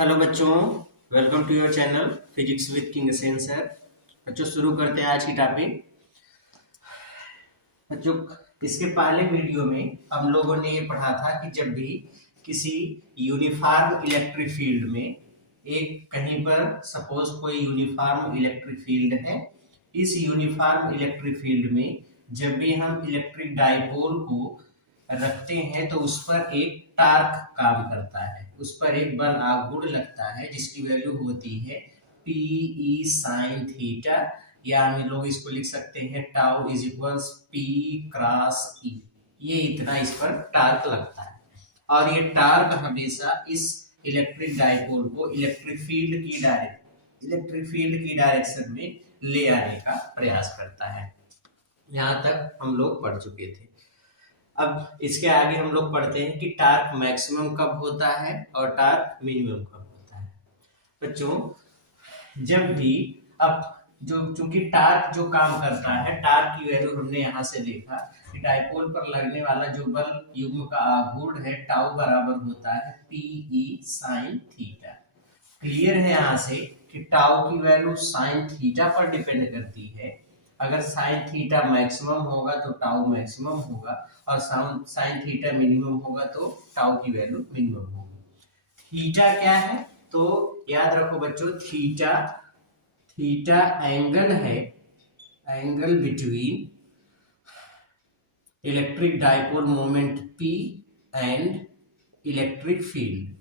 Hello बच्चों, welcome to your channel physics with king Sen sir. बच्चों शुरू करते हैं आज की टॉपिक। बच्चों इसके पहले वीडियो में हम लोगों ने ये पढ़ा था कि जब भी किसी यूनिफॉर्म इलेक्ट्रिक फील्ड में एक कहीं पर सपोज कोई यूनिफॉर्म इलेक्ट्रिक फील्ड है, इस यूनिफॉर्म इलेक्ट्रिक फील्ड में जब भी हम इलेक्ट्रिक डाइपोल को रखते हैं तो उस पर एक टार्क काम करता है, उस पर एक बल आघूर्ण लगता है जिसकी वैल्यू होती है पी साइन थीटा, या हम लोग इसको लिख सकते हैं tau is equals P cross E. ये इतना इस पर टार्क लगता है और ये टार्क हमेशा इस इलेक्ट्रिक डाइपोल को इलेक्ट्रिक फील्ड की डायरेक्शन में ले आने का प्रयास करता है। यहां तक हम लोग पढ़ चुके थे। अब इसके आगे हम लोग पढ़ते हैं कि टार्क मैक्सिमम कब होता है और टार्क मिनिमम कब होता है। बच्चों जब भी अब जो चूंकि टार्क जो काम करता है, टार्क की वैल्यू हमने यहाँ से देखा कि डाइपोल पर लगने वाला जो बल युग्म का आघूर्ण है टाउ बराबर होता है पी साइन थीटा। क्लियर है यहाँ से कि टाउ की वैल्यू साइन थीटा पर डिपेंड करती है। अगर साइन थीटा मैक्सिमम होगा तो टाउ मैक्सिमम होगा और साइन थीटा मिनिमम होगा तो टाउ की वैल्यू मिनिमम होगी। थीटा क्या है तो याद रखो बच्चों, थीटा एंगल है, angle between electric dipole moment P and electric field.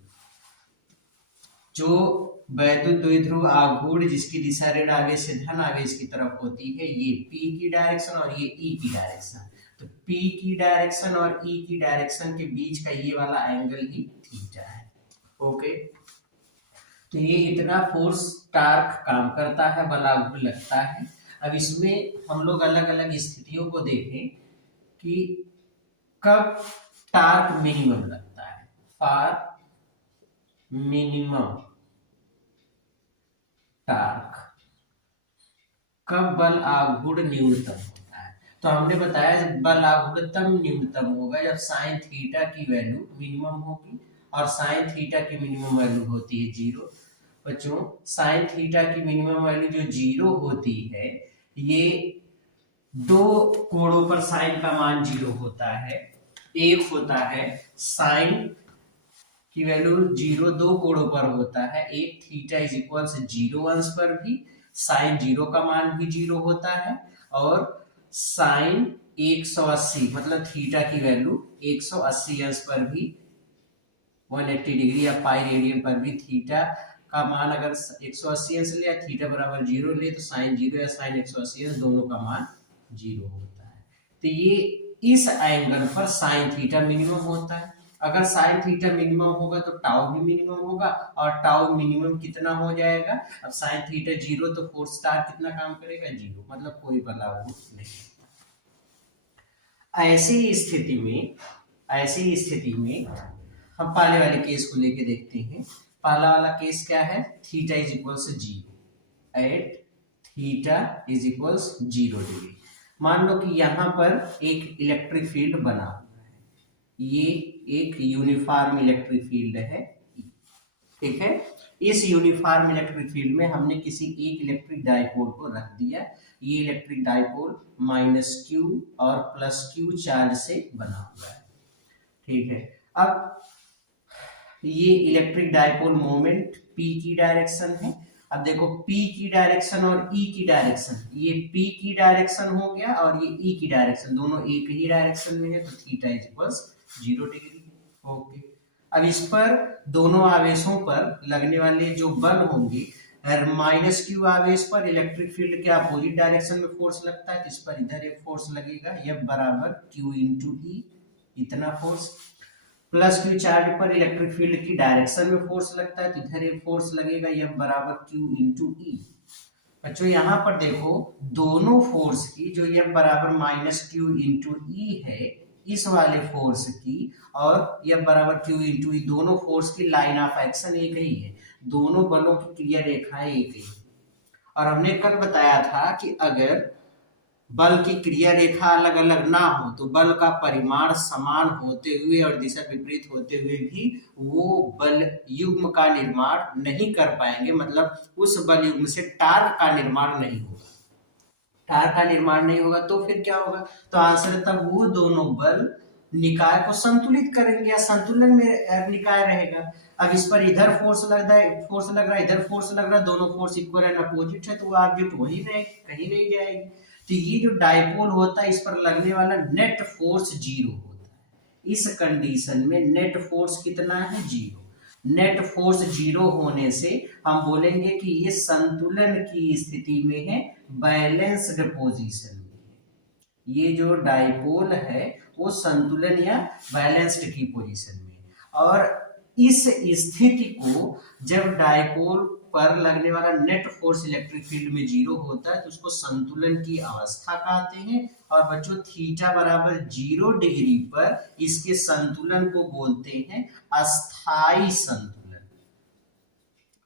जो वैद्युत द्विध्रुव आघूर्ण जिसकी दिशा ऋण आवेश से धन आवेश की तरफ होती है, ये P की डायरेक्शन और ये E की डायरेक्शन। तो P की डायरेक्शन और E की डायरेक्शन के बीच का ये वाला एंगल ही थीटा है। ओके, तो ये इतना फोर्स टार्क काम करता है, बल आघूर्ण लगता है। अब इसमें हम लोग अलग अलग स्थितियों को देखें कि कब टार्क मिनिमम लगता है। फॉर मिनिमम टार्क कब बल आघूर्ण न्यूनतम होता है, तो हमने बताया बल आघूर्ण तब न्यूनतम होगा जब साइन थीटा की वैल्यू मिनिमम होगी और साइन थीटा की मिनिमम वैल्यू होती है 0। बच्चों साइन थीटा की मिनिमम वैल्यू जो 0 होती है, ये दो कोणों पर साइन का मान 0 होता है। एक होता है साइन की वैल्यू 0 दो कोणों पर होता है, एक थीटा इज इक्वल से 0 अंश पर भी साइन 0 का मान भी 0 होता है और साइन 180 मतलब थीटा की वैल्यू 180 अंश पर भी 180 डिग्री या पाई रेडियन पर भी थीटा का मान अगर 180 अंश ले या थीटा बराबर 0 ले तो साइन 0 या साइन 180 अंश दोनों का मान 0 होता है। तो ये इस एंगल पर साइन थीटा मिनिमम होता है। अगर साइन थीटा मिनिमम होगा तो टाउ भी मिनिमम होगा और टाउ मिनिमम कितना हो जाएगा। अब साइन थीटा 0 तो फोर्स टार्क कितना काम करेगा 0, मतलब कोई बल आघूर्ण नहीं। ऐसी स्थिति में हम पहले वाले केस को लेके देखते हैं। पहला वाला केस क्या है, थीटा इज इक्वल से 0 at theta is equal 0 degree. मान लो कि यहाँ पर एक इलेक्ट्रिक फील्ड बना हुआ है, ये एक यूनिफॉर्म इलेक्ट्रिक फील्ड है, ठीक है। इस यूनिफॉर्म इलेक्ट्रिक फील्ड में हमने किसी एक इलेक्ट्रिक डाइपोल को रख दिया। ये इलेक्ट्रिक डाइपोल -q और +q चार्ज से बना हुआ है, ठीक है। अब ये इलेक्ट्रिक डाइपोल मोमेंट P की डायरेक्शन है। अब देखो P की डायरेक्शन और E की डायरेक्शन, ये P की डायरेक्शन हो गया और ये E की डायरेक्शन, दोनों एक ही डायरेक्शन में है तो theta is equal 0 degree. Okay, अब इस पर दोनों आवेशों पर लगने वाले जो बल होंगे, -q आवेश पर इलेक्ट्रिक फील्ड के अपोजिट डायरेक्शन में फोर्स लगता है तो इस पर इधर एक फोर्स लगेगा F बराबर q इंटू ई, इतना फोर्स। +q चार्ज पर इलेक्ट्रिक फील्ड की डायरेक्शन में फोर्स लगता है तो इधर एक फोर्स लगेगा F बराबर q इंटू ई। बच्चों यहाँ पर देखो दोनों फोर्स की जो F बराबर -q इंटू ई है, इस वाले फोर्स की और F बराबर q इंटू ई, दोनों फोर्स की लाइन ऑफ एक्शन एक ही है, दोनों बलों की क्रिया रेखाएं एक ही है। और हमने कल बताया था कि अगर बल की क्रिया रेखा अलग अलग ना हो तो बल का परिमाण समान होते हुए और दिशा विपरीत होते हुए भी वो बल युग्म का निर्माण नहीं कर पाएंगे, मतलब उस बल युग्म से टार्क का निर्माण नहीं होगा। टार्क का निर्माण नहीं होगा तो फिर क्या होगा, तो आंसर तब वो दोनों बल निकाय को संतुलित करेंगे या संतुलन में निकाय रहेगा। अब इस पर इधर फोर्स लग रहा है, इधर फोर्स लग रहा है, दोनों फोर्स इक्वल एंड अपोजिट है, तो वो ऑब्जेक्ट वहीं रहे, कहीं नहीं जाएगी। तो ये जो डाइपोल होता है इस पर लगने वाला नेट फोर्स जीरो होता है। इस कंडीशन में नेट फोर्स कितना है, जीरो। नेट फोर्स जीरो होने से हम बोलेंगे कि ये संतुलन की स्थिति में है, बैलेंस्ड पोजीशन में है। ये जो डाइपोल है वो संतुलन या बैलेंस्ड की पोजीशन में है। और इस स्थिति को जब डाइपोल पर लगने वाला नेट फोर्स इलेक्ट्रिक फील्ड में जीरो होता है तो उसको संतुलन की अवस्था कहते हैं। और बच्चों थीटा बराबर 0 डिग्री पर इसके संतुलन को बोलते हैं अस्थाई संतुलन।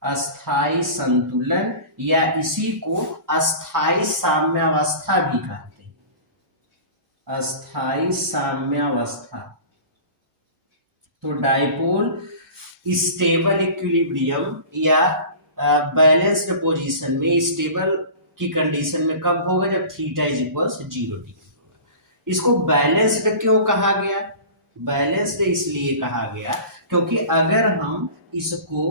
अस्थाई संतुलन या इसी को अस्थाई साम्यावस्था भी कहते हैं, अस्थाई साम्यावस्था। तो डाइपोल स्टेबल इक्विलिब्रियम या बैलेंस्ड पोजीशन में, स्टेबल की कंडीशन में कब होगा, जब थीटा इज इक्वल 0 डिग्री होगा। इसको बैलेंस्ड क्यों कहा गया, बैलेंस्ड इसलिए कहा गया क्योंकि अगर हम इसको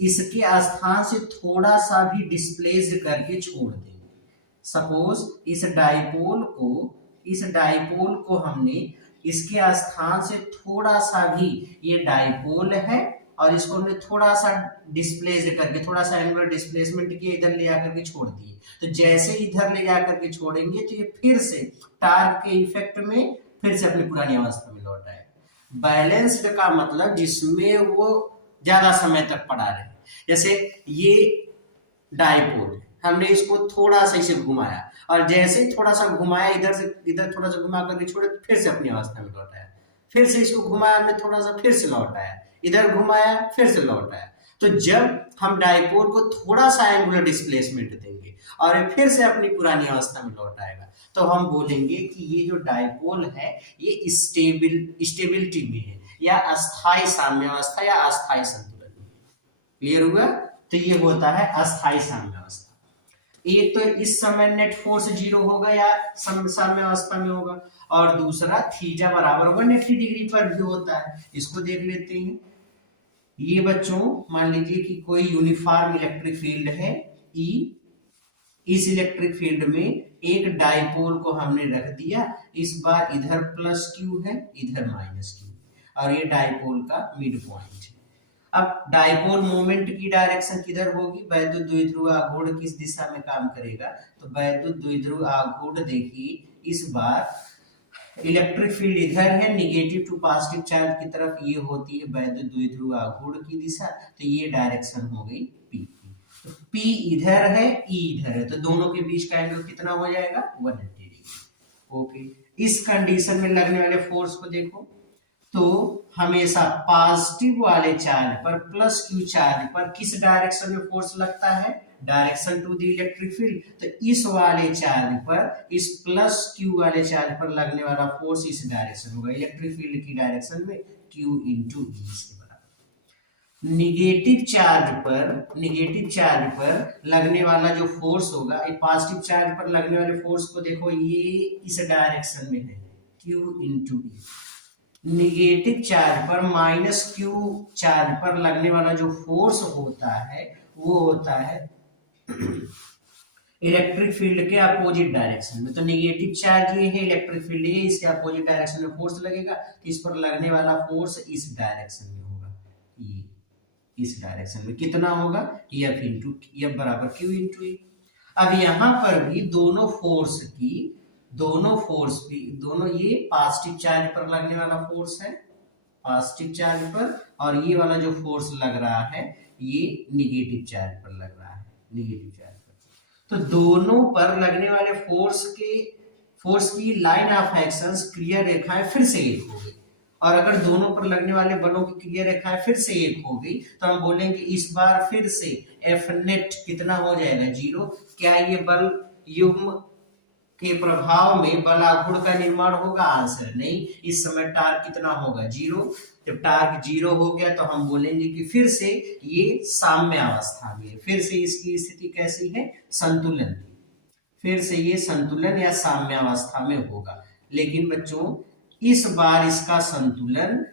इसके स्थान से थोड़ा सा भी डिस्प्लेस्ड करके छोड़ देंगे, सपोज इस डाइपोल को हमने इसके स्थान से थोड़ा सा भी, ये डाइपोल है और इसको हमने थोड़ा सा डिस्प्लेस्ड करके, थोड़ा सा एंगुलर डिस्प्लेसमेंट किए, इधर ले आकर के छोड़ दिए, तो जैसे इधर ले जाकर के छोड़ेंगे तो ये फिर से टार्क के इफेक्ट में फिर से अपनी पुरानी अवस्था में लौट आएगा। बैलेंस्ड का मतलब जिसमें वो ज्यादा समय तक पड़ा रहे। जैसे ये डाइपोल है, हमने इसको थोड़ा सा इसे घुमाया और जैसे ही थोड़ा सा घुमाया, इधर से इधर थोड़ा सा घुमा करके छोड़े, फिर से अपनी अवस्था में लौट आया, फिर से इसको घुमाया हमने थोड़ा सा, फिर से लौट आया, इधर घुमाया फिर से लौट आया। तो जब हम डाइपोल को थोड़ा सा एंगुलर डिस्प्लेसमेंट देंगे और फिर से अपनी पुरानी अवस्था में लौट आएगा, तो हम बोलेंगे कि ये जो डाइपोल है ये स्टेबिलिटी में है या अस्थाई साम्यावस्था या अस्थाई संतुलन में। क्लियर हुआ? तो ये होता है अस्थाई साम्यावस्था। एक तो इस समय नेट फोर्स 0 होगा या साम्यावस्था में होगा, और दूसरा थीटा बराबर होगा 90 डिग्री पर भी होता है। इसको देख लेते हैं। ये बच्चों मान लीजिए कि कोई यूनिफॉर्म इलेक्ट्रिक फील्ड है E, इस इलेक्ट्रिक फील्ड में एक डाइपोल को हमने रख दिया, इस बार इधर प्लस क्यू है, इधर माइनस क्यू, और ये डाइपोल का मिड पॉइंट है। अब डाइपोल मोमेंट की डायरेक्शन किधर होगी, वैद्युत द्विध्रुव आघूर्ण किस दिशा में काम करेगा, तो वैद्युत द्विध्रुव आघूर्ण देखिए इस बार इलेक्ट्रिक फील्ड इधर है, निगेटिव टू पॉजिटिव चार्ज की तरफ ये होती है वैद्युत द्विध्रुव आघूर्ण की दिशा, तो ये डायरेक्शन हो गई P की। तो P इधर है, E इधर है, तो दोनों के बीच का एंगल कितना हो जाएगा, 180 डिग्री। ओके, इस कंडीशन में लगने वाले फोर्स को देखो, तो हमेशा पॉजिटिव वाले चार्ज पर प्लस क्यू चार्ज पर किस डायरेक्शन में फोर्स लगता है, direction to the electric field. तो इस वाले चार्ज पर, इस प्लस क्यू वाले चार्ज पर लगने वाला फोर्स इस डायरेक्शन होगा, इलेक्ट्रिक फील्ड की डायरेक्शन में Q इंटू E के बराबर। निगेटिव चार्ज पर लगने वाला जो फोर्स होगा, ये पॉजिटिव चार्ज पर लगने वाले फोर्स को देखो, ये इस डायरेक्शन में है Q into E। Negative charge पर माइनस क्यू चार्ज पर लगने वाला जो फोर्स होता है वो होता है इलेक्ट्रिक फील्ड के अपोजिट डायरेक्शन में। तो निगेटिव चार्ज ये है, इलेक्ट्रिक फील्ड ये, इसके अपोजिट डायरेक्शन में फोर्स लगेगा, तो इस पर लगने वाला फोर्स इस डायरेक्शन में होगा, ये इस डायरेक्शन में कितना होगा, F इंटू F बराबर Q इंटू E। अब यहाँ पर भी दोनों फोर्स भी ये पॉजिटिव चार्ज पर लगने वाला फोर्स है, पॉजिटिव चार्ज पर, और ये वाला जो फोर्स लग रहा है ये निगेटिव चार्ज पर लग रहा है, निगेटिव चार्ज पर। तो दोनों पर लगने वाले फोर्स की लाइन ऑफ एक्शंस, क्रिया रेखाएं फिर से एक हो गई, और अगर दोनों पर लगने वाले बलों की क्रिया रेखाएं फिर से एक हो गई तो हम बोलेंगे इस बार फिर से F नेट कितना हो जाएगा, 0। क्या ये बल युग्म के प्रभाव में बल आघूर्ण का निर्माण होगा? आंसर नहीं। इस समय टार्क कितना होगा? 0। जब टार्क 0 हो गया तो हम बोलेंगे कि फिर से ये साम्य अवस्था में, फिर से इसकी स्थिति कैसी है? संतुलन। फिर से ये संतुलन या साम्यावस्था में होगा। लेकिन बच्चों इस बार इसका संतुलन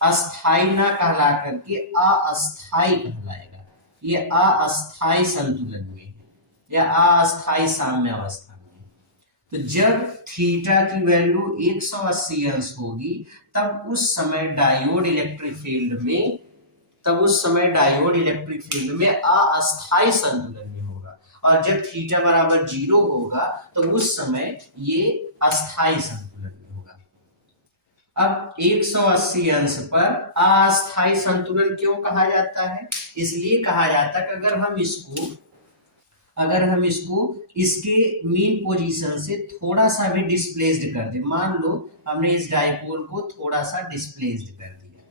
अस्थाई ना कहला करके अस्थाई कहलाएगा। ये अस्थाई संतुलन में है या अस्थाई साम्यावस्था में। तो जब थीटा की वैल्यू 180 अंश होगी तब उस समय डायोड इलेक्ट्रिक फील्ड में अस्थाई संतुलन में होगा, और जब थीटा बराबर 0 होगा तो उस समय ये अस्थाई संतुलन में होगा। अब 180 अंश पर अस्थाई संतुलन क्यों कहा जाता है? इसलिए कहा जाता है कि अगर हम इसको इसके मीन पोजीशन से थोड़ा सा भी डिस्प्लेस्ड कर दे, मान लो हमने इस डाइपोल को थोड़ा सा डिस्प्लेस्ड कर दिया,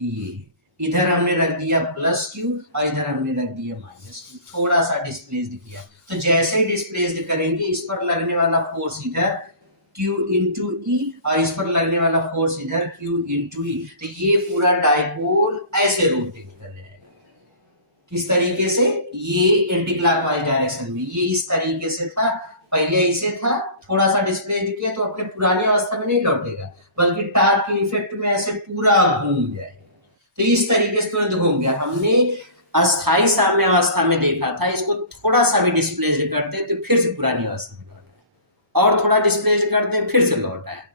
ये इधर हमने रख दिया प्लस क्यू और इधर हमने रख दिया माइनस क्यू, थोड़ा सा डिस्प्लेस्ड किया, तो जैसे ही डिस्प्लेस्ड करेंगे इस पर लगने वाला फोर्स इधर Q इंटू ई और इस पर लगने वाला फोर्स इधर Q इंटू ई, तो ये पूरा डाइपोल ऐसे रोटेट कर रहा है। किस तरीके से? ये एंटी क्लॉकवाइज डायरेक्शन में, ये इस तरीके से था, पहले ऐसे था, थोड़ा सा डिस्प्लेस्ड किया तो अपने पुरानी अवस्था में नहीं लौटेगा, बल्कि टार्क के इफेक्ट में ऐसे पूरा घूम जाएगा। तो इस तरीके से तुरंत घूम गया। हमने अस्थाई साम्य अवस्था में देखा था, इसको थोड़ा सा भी डिस्प्लेस्ड करते तो फिर से पुरानी अवस्था में लौट आया, और थोड़ा डिस्प्लेस्ड करते फिर से लौट आया।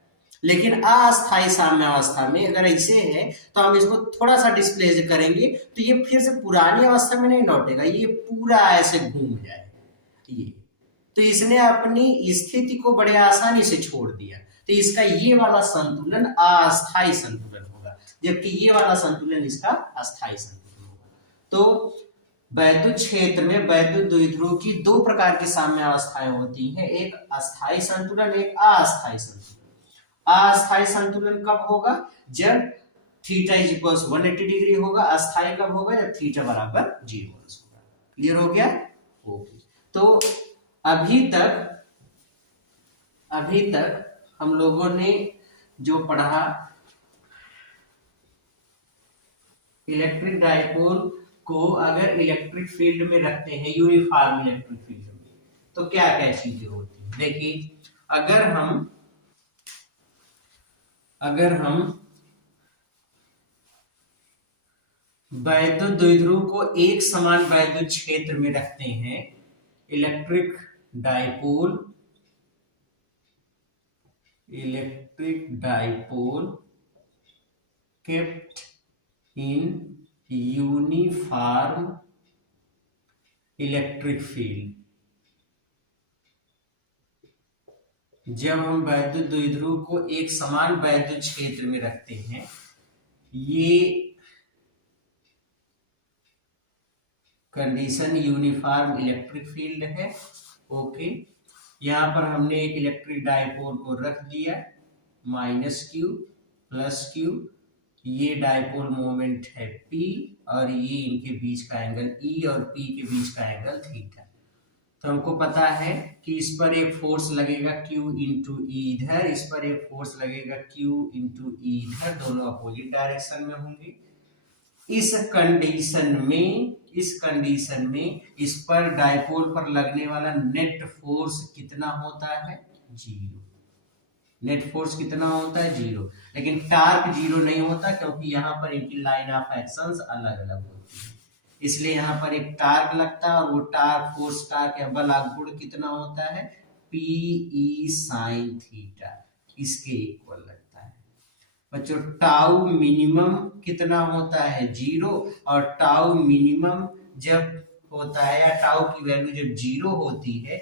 लेकिन अस्थाई साम्य अवस्था में अगर ऐसे है तो हम इसको थोड़ा सा डिस्प्लेस्ड करेंगे तो ये फिर से पुरानी अवस्था में नहीं लौटेगा, ये पूरा ऐसे घूम जाएगा। ये तो इसने अपनी स्थिति को बड़े आसानी से छोड़ दिया, तो इसका ये वाला संतुलन अस्थाई संतुलन होगा, जबकि ये वाला संतुलन इसका अस्थाई संतुलन होगा। तो वैद्युत क्षेत्र में वैद्युत द्विध्रुव की दो प्रकार की साम्य अवस्थाएं होती हैं, एक अस्थाई संतुलन, एक अस्थाई संतुलन। अस्थाई संतुलन कब होगा? जब थीटा इज इक्वल्स 180 डिग्री होगा। अस्थाई कब होगा? जब थीटा बराबर 0 होगा। क्लियर हो गया? ओके। तो अभी तक हम लोगों ने जो पढ़ा, इलेक्ट्रिक डाइपोल को अगर इलेक्ट्रिक फील्ड में रखते हैं, यूनिफॉर्म इलेक्ट्रिक फील्ड में, तो क्या क्या चीजें होती है? देखिए, अगर हम वैद्युत द्विध्रुव को एक समान वैद्युत क्षेत्र में रखते हैं, electric dipole kept in uniform electric field, जब हम वैद्युत द्विध्रुव को एक समान वैद्युत क्षेत्र में रखते हैं, ये कंडीशन यूनिफॉर्म इलेक्ट्रिक फील्ड है। ओके, यहां पर हमने एक इलेक्ट्रिक डाइपोल को रख दिया, -q +q, ये डाइपोल मोमेंट है P और ये इनके बीच का एंगल E और P के बीच का एंगल थीटा। तो हमको पता है कि इस पर एक फोर्स लगेगा Q इंटू ई इधर, इस पर एक फोर्स लगेगा Q इंटू ई इधर, दोनों अपोजिट डायरेक्शन में होंगे। इस कंडीशन में इस पर डाइपोल पर लगने वाला नेट फोर्स कितना होता है? 0। नेट फोर्स कितना होता है? 0। लेकिन टार्क 0 नहीं होता, क्योंकि यहाँ पर इनकी लाइन ऑफ एक्शंस अलग अलग होती है, इसलिए यहाँ पर एक टार्क लगता है, और वो टार्क फोर्स टार्क या बल आघूर्ण कितना होता है? PE sin थीटा, इसके इक्वल लगता है। बच्चों, टाउ मिनिमम कितना होता है? 0। और टाउ मिनिमम जब होता है, या टाउ की वैल्यू जब 0 होती है,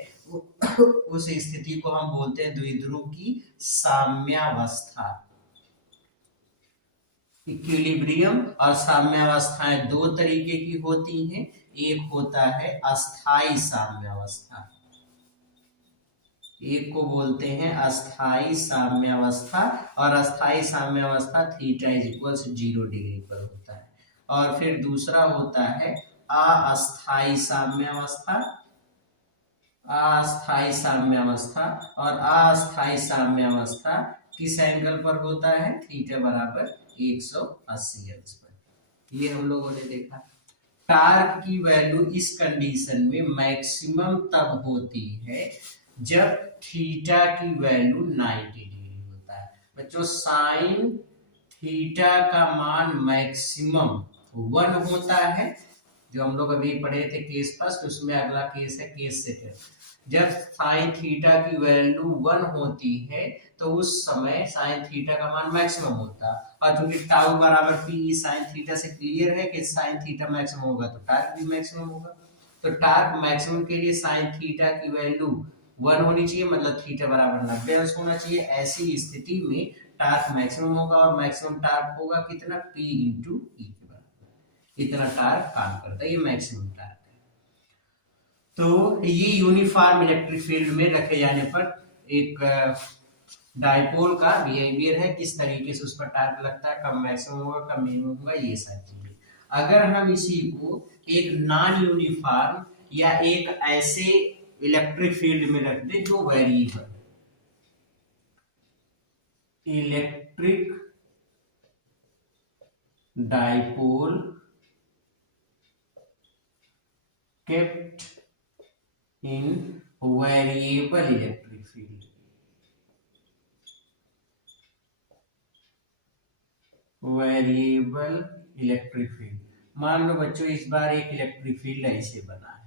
उस स्थिति को हम बोलते हैं द्विध्रुव की साम्यावस्था। इक्विलिब्रियम और साम्यावस्थाएं दो तरीके की होती हैं, एक होता है अस्थाई साम्यावस्था, एक को बोलते हैं अस्थाई साम्यावस्था, और अस्थाई साम्यावस्था थीटा इज इक्वल 0 डिग्री पर होता है। और फिर दूसरा होता है अस्थाई साम्यावस्था, अस्थाई साम्यावस्था, और अस्थाई साम्यावस्था किस एंगल पर होता है? थीटा बराबर 180 अंश पर। ये हम लोगों ने देखा। टार्क की वैल्यू इस कंडीशन में मैक्सिमम तब होती है जब थीटा की वैल्यू 90 डिग्री होता है। बच्चों साइन थीटा का मान मैक्सिमम 1 होता है, जो हम लोग अभी पढ़े थे केस फर्स्ट, उसमें अगला केस है केस सेकंड। जब साइन थीटा की वैल्यू 1 होती है तो उस समय साइन थीटा का मान मैक्सिमम होता है, और चूंकि टाउ बराबर पी साइन थीटा से क्लियर है कि साइन थीटा मैक्सिमम होगा तो टार्क भी मैक्सिमम होगा। तो टार्क मैक्सिमम के लिए साइन थीटा की वैल्यू 1 होनी चाहिए, मतलब थीटा बराबर 90 अंश होना चाहिए। ऐसी स्थिति में टार्क मैक्सिमम होगा, और मैक्सिमम टार्क होगा कितना? P इंटू ई के बराबर। इतना टार्क काम करता है, ये मैक्सिमम टार्क। तो ये यूनिफॉर्म इलेक्ट्रिक फील्ड में रखे जाने पर एक डाइपोल का बिहेवियर है, किस तरीके से उस पर टार्क लगता है, कब मैक्सिमम होगा कब मिनिमम होगा, ये सारी चीजें। अगर हम इसी को एक नॉन यूनिफॉर्म या एक ऐसे इलेक्ट्रिक फील्ड में रख दें जो variable electric dipole kept in variable electric field, variable electric field. मान लो बच्चों इस बार एक इलेक्ट्रिक फील्ड ऐसे बना है,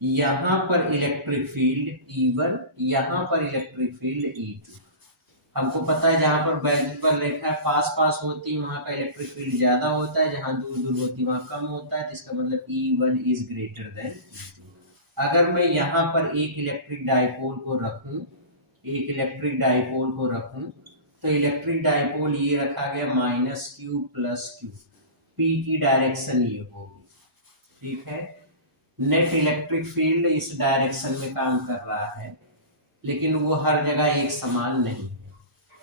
यहां पर इलेक्ट्रिक फील्ड E1, यहां पर इलेक्ट्रिक फील्ड E2। हमको पता है जहां पर वेरिएबल रेखा पास पास होती है वहां का इलेक्ट्रिक फील्ड ज्यादा होता है, जहां दूर दूर होती है वहां कम होता है, तो इसका मतलब E1 is greater than E2। अगर मैं यहाँ पर एक इलेक्ट्रिक डाइपोल को रखूं, एक इलेक्ट्रिक डाइपोल को रखूं, तो इलेक्ट्रिक डाइपोल ये रखा गया -q प्लस q, p की डायरेक्शन ये होगी, ठीक है। नेट इलेक्ट्रिक फील्ड इस डायरेक्शन में काम कर रहा है, लेकिन वो हर जगह एक समान नहीं है।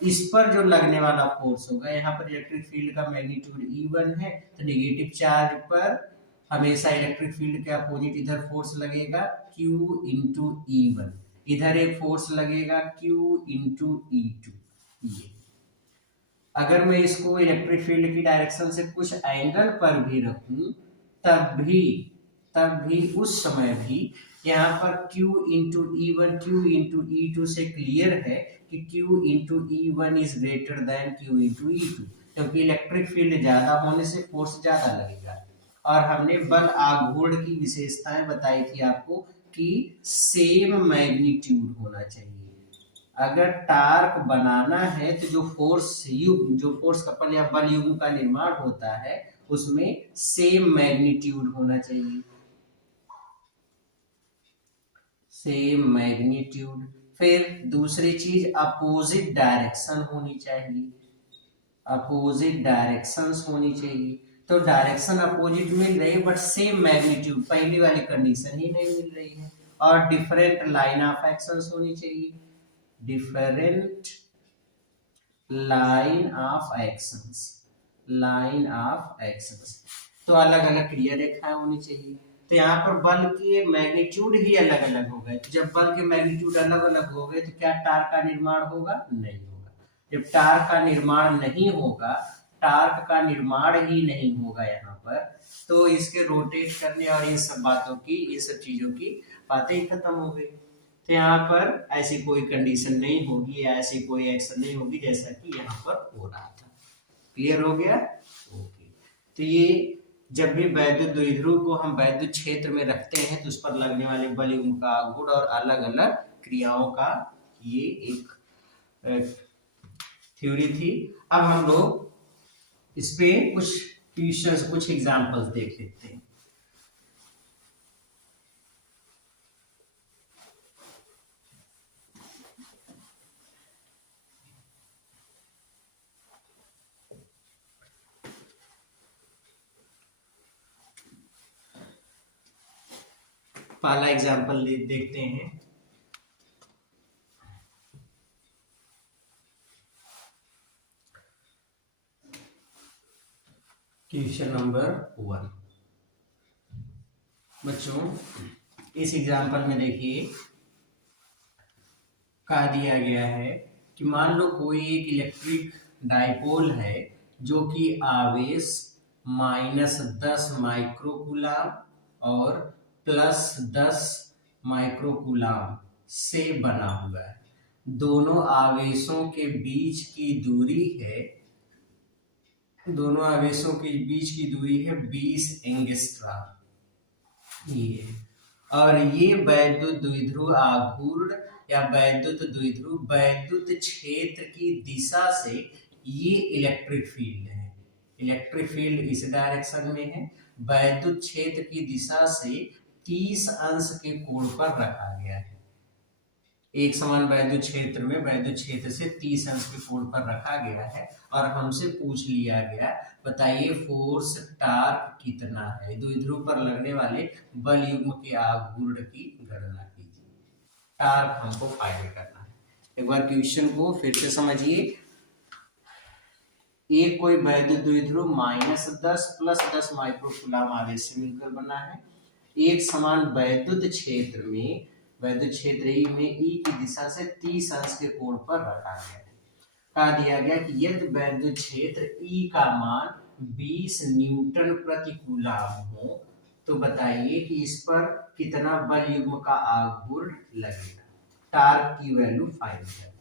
इस पर जो लगने वाला फोर्स होगा, यहाँ पर इलेक्ट्रिक फील्ड का मैग्नीट्यूड E1 है, तो नेगेटिव चार्ज पर हमेशा इलेक्ट्रिक फील्ड के अपोजिट इधर फोर्स लगेगा Q इंटू E1, इधर एक फोर्स लगेगा Q इंटू E2। ये अगर मैं इसको इलेक्ट्रिक फील्ड की डायरेक्शन से कुछ एंगल पर भी रखूं, तब भी उस समय भी यहाँ पर Q into E1 Q into E2 से क्लियर है कि Q into E1 is greater than Q into E2, क्योंकि इलेक्ट्रिक फील्ड ज्यादा होने से फोर्स ज्यादा लगेगा। और हमने बल आघूर्ण की विशेषताएं बताई थी आपको कि सेम मैग्नीट्यूड होना चाहिए। अगर टार्क बनाना है तो जो फोर्स कपल या बल युग्म का निर्माण होता है उसमें सेम मैग्नीट्यूड होना चाहिए, सेम मैग्नीट्यूड। फिर दूसरी चीज अपोजिट डायरेक्शन होनी चाहिए, अपोजिट डायरेक्शंस होनी चाहिए। तो डायरेक्शन अपोजिट मिल रही है बट सेम मैग्नीट्यूड, पहली वाली कंडीशन ही नहीं मिल रही है। और डिफरेंट लाइन ऑफ एक्शंस होनी चाहिए, different line of actions, line of actions. तो अलग अलग क्रिया रेखाएं होनी चाहिए। तो यहाँ पर बल के मैग्नीट्यूड ही अलग अलग हो गए, जब बल के मैग्नीट्यूड अलग अलग हो गए तो क्या टार्क का निर्माण होगा? नहीं होगा। जब टार्क का निर्माण नहीं होगा, टार्क का निर्माण ही नहीं होगा यहाँ पर, तो इसके रोटेट करने और इन सब बातों की, इन सब चीजों की बातें ही खत्म हो गई। तो यहाँ पर ऐसी कोई कंडीशन नहीं होगी या ऐसी कोई एक्शन नहीं होगी जैसा कि यहाँ पर हो रहा था। क्लियर हो गया? ओके। तो ये जब भी वैद्युत द्विध्रुव को हम वैद्युत क्षेत्र में रखते हैं तो उस पर लगने वाले बल युग्म का गुण और अलग अलग क्रियाओं का ये एक थ्योरी थी। अब हम लोग इस पे कुछ क्वेश्चंस, कुछ एग्जांपल्स देख लेते हैं। पहला एग्जांपल देखते हैं। Question number 1। बच्चों इस एग्जांपल में देखिए कहा दिया गया है कि मान लो कोई एक इलेक्ट्रिक डाइपोल है जो कि आवेश -10 माइक्रोकूलाम और +10 माइक्रोकूलाम से बना हुआ है। दोनों आवेशों के बीच की दूरी है 20 एंगस्ट्रॉम। ये और ये वैद्युत द्विध्रुव आघूर्ण या वैद्युत द्विध्रुव वैद्युत क्षेत्र की दिशा से ये इलेक्ट्रिक फील्ड है। इलेक्ट्रिक फील्ड इस डायरेक्शन में है, वैद्युत क्षेत्र की दिशा से 30 अंश के कोण पर रखा गया है। एक समान वैद्युत क्षेत्र में वैद्युत क्षेत्र से 30 अंश के कोण पर रखा गया है और हमसे पूछ लिया गया बताइए फोर्स टार्क कितना है। द्विध्रुव पर लगने वाले बल युग्म के आघूर्ण की गणना कीजिए। टार्क हमको फाइंड करना है। एक बार क्वेश्चन को फिर से समझिए। एक कोई वैद्युत द्विध्रुव -10 + 10 माइक्रोकूलाम आवेश से मिलकर बना है। एक समान वैद्युत क्षेत्र में वैद्युत क्षेत्र ई में ई की दिशा से 30 अंश के कोण पर रखा गया है। कहा दिया गया कि यदि वैद्युत क्षेत्र ई का मान 20 न्यूटन प्रति कूलाम हो तो बताइए कि इस पर कितना बल युग्म का आघूर्ण लगेगा। टार्क की वैल्यू फाइंड करना।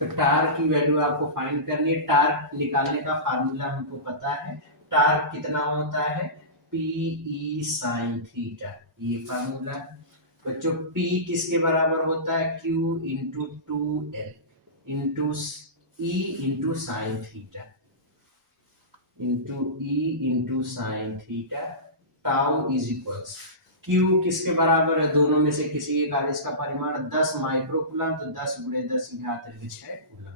तो टार्क की वैल्यू आपको फाइंड करनी है। टार्क निकालने का फार्मूला हमको पता है। टार्क कितना होता है PE sin थीटा, ये फार्मूला है बच्चों। P किसके बराबर होता है Q into 2L into E into sine theta tau is equals Q किसके बराबर है, दोनों में से किसी एक आवेश का परिमाण 10 माइक्रोकूलम तो 10 × 10⁻6 कूलम।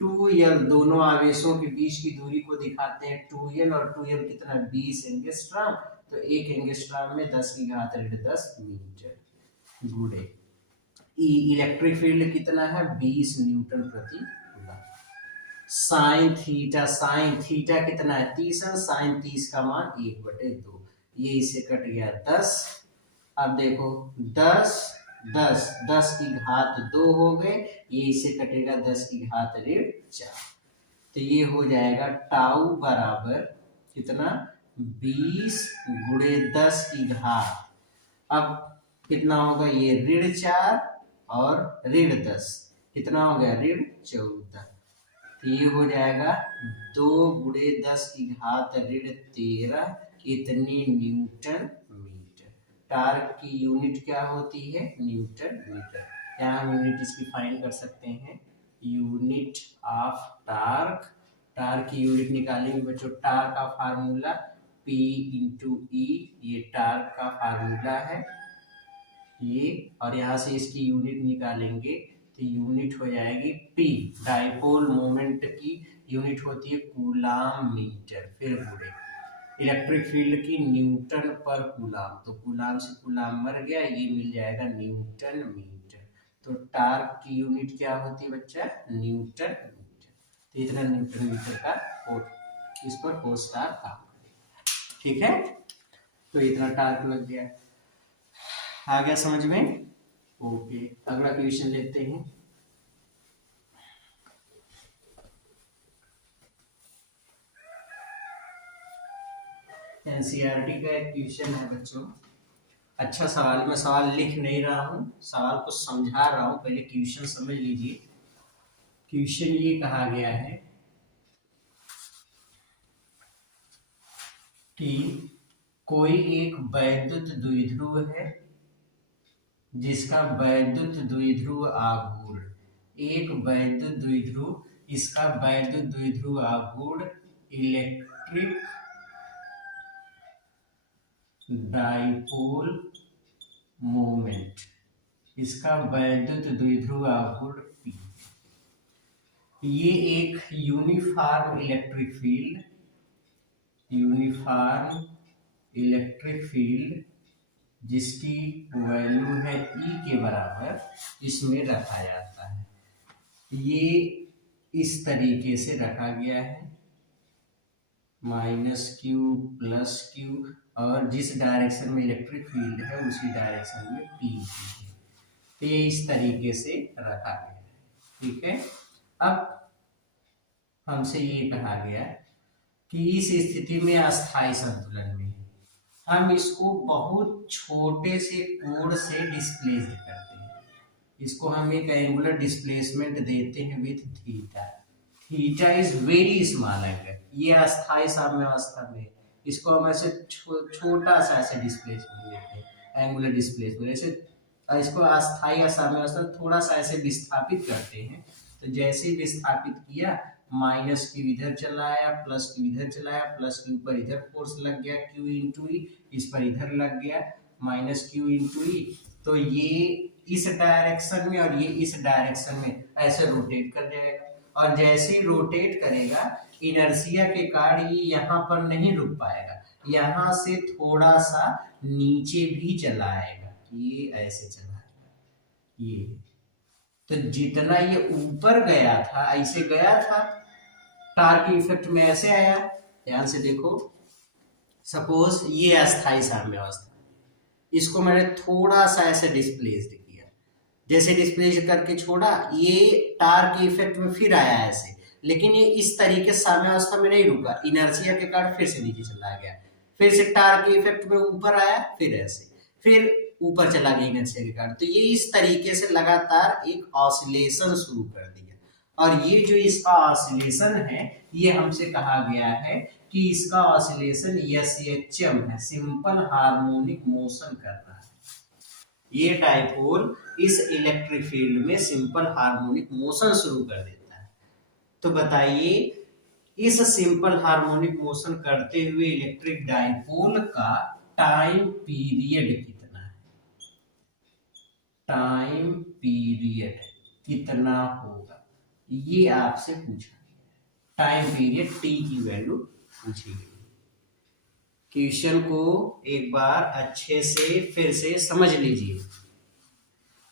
2L दोनों आवेशों के बीच की दूरी को दिखाते हैं 2L और 2L कितना 20 एंगस्ट्रॉम तो 1 एंगस्ट्रॉम में 10⁻10 मीटर गुणे इलेक्ट्रिक फील्ड कितना है 20 न्यूटन प्रति कूलम। साइन थीटा कितना है 30 साइन 30 का मान 1/2 ये इसे कट गया 10। अब देखो 10 की घात 2 हो गए, ये इसे कटेगा 10 की घात ऋण 4 तो ये हो जाएगा टाउ बराबर कितना 20 × 10 की घात। अब कितना होगा ये ऋण 4 और ऋण 10 कितना हो गया ऋण 14 तो ये हो जाएगा 2 × 10 की घात ऋण 13 इतनी न्यूटन मीटर। टार्क की यूनिट क्या होती है न्यूटन मीटर। यहाँ हम यूनिट इसकी फाइंड कर सकते हैं यूनिट ऑफ टार्क। टार्क की यूनिट निकालेंगे बच्चों। टार्क का फार्मूला P × E ये टार्क का फार्मूला है ये, और यहाँ से इसकी यूनिट निकालेंगे तो यूनिट हो जाएगी P। डाइपोल मोमेंट की यूनिट होती है कूलाम मीटर फिर गुणे इलेक्ट्रिक फील्ड की न्यूटन पर कूलाम तो कूलाम से कूलाम मर गया ये मिल जाएगा न्यूटन मीटर। तो टार्क की यूनिट क्या होती है बच्चा न्यूटन मीटर। तो इतना न्यूटन मीटर का इस पर फोर्स टार्क काम करेगा। ठीक है तो इतना टार्क लग गया। आ गया समझ में। ओके अगला क्वेश्चन लेते हैं। एनसीईआरटी का एक क्वेश्चन है बच्चों। अच्छा सवाल, मैं सवाल लिख नहीं रहा हूँ, सवाल को समझा रहा हूँ, पहले क्वेश्चन समझ लीजिए। क्वेश्चन ये कहा गया है कि कोई एक वैद्युत द्विध्रुव है जिसका वैद्युत द्विध्रुव आघूर्ण एक वैद्युत द्विध्रुव, इसका वैद्युत द्विध्रुव आघूर्ण इलेक्ट्रिक डाइपोल मोमेंट, इसका वैद्युत द्विध्रुव आघूर्ण P। ये एक यूनिफॉर्म इलेक्ट्रिक फील्ड जिसकी वैल्यू है E के बराबर इसमें रखा जाता है। ये इस तरीके से रखा गया है। -q प्लस q, और जिस डायरेक्शन में इलेक्ट्रिक फील्ड है उसी डायरेक्शन में p है। तो ये इस तरीके से रखा गया है, ठीक है। अब हमसे ये कहा गया कि इस स्थिति में अस्थायी संतुलन में हम इसको बहुत छोटे से कोण से डिस्प्लेस करते हैं। इसको हम एक एंगुलर डिस्प्लेसमेंट देते हैं with theta. Theta is very small angle, ये अस्थायी साम्यावस्था में इसको हम ऐसे छोटा सा ऐसे डिस्प्लेसमेंट देते हैं, एंगुलर डिस्प्लेसमेंट। ऐसे इसको अस्थायी साम्यावस्था थोड़ा सा ऐसे विस्थापित करते हैं। तो जैसे विस्थापित किया, माइनस क्यू इधर चलाया, प्लस क्यू इधर चलाया, प्लस क्यू पर इधर फोर्स लग गया क्यू इंटू ई, इस पर इधर लग गया माइनस क्यू इंटू ई। तो ये इस डायरेक्शन में और ये इस डायरेक्शन में ऐसे रोटेट कर जाएगा, और जैसे ही रोटेट करेगा इनर्शिया के कारण ये यहाँ पर नहीं रुक पाएगा, यहाँ से थोड़ा सा नीचे भी चलाएगा, ये ऐसे चलाएगा ये। तो जितना ये ऊपर गया था, ऐसे गया था, टार्क इफेक्ट में ऐसे आया। ध्यान से देखो, सपोज ये अस्थायी साम्यावस्था, इसको मैंने थोड़ा सा ऐसे डिस्प्लेस किया, जैसे डिस्प्लेस करके छोड़ा, ये टार्क इफेक्ट में फिर आया ऐसे, लेकिन ये इस तरीके साम्यावस्था में नहीं रुका, इनर्शिया के कारण फिर से नीचे चला गया, फिर से टार्क इफेक्ट में ऊपर आया, फिर ऐसे, फिर ऊपर चला गया इनर्शिया के कारण। तो ये इस तरीके से लगातार एक ऑसिलेशन शुरू कर दिया, और ये जो इसका ऑसिलेशन है ये हमसे कहा गया है कि इसका ऑसिलेशन एसएचएम है, सिंपल हार्मोनिक मोशन कर रहा है। ये डाइपोल इस इलेक्ट्रिक फील्ड में सिंपल हार्मोनिक मोशन शुरू कर देता है। तो बताइए, इस सिंपल हार्मोनिक मोशन करते हुए इलेक्ट्रिक डाइपोल का टाइम पीरियड कितना है? टाइम पीरियड कितना होगा, ये आपसे पूछा गया। टाइम पीरियड टी की वैल्यू पूछी गई। क्वेश्चन को एक बार अच्छे से फिर से समझ लीजिए।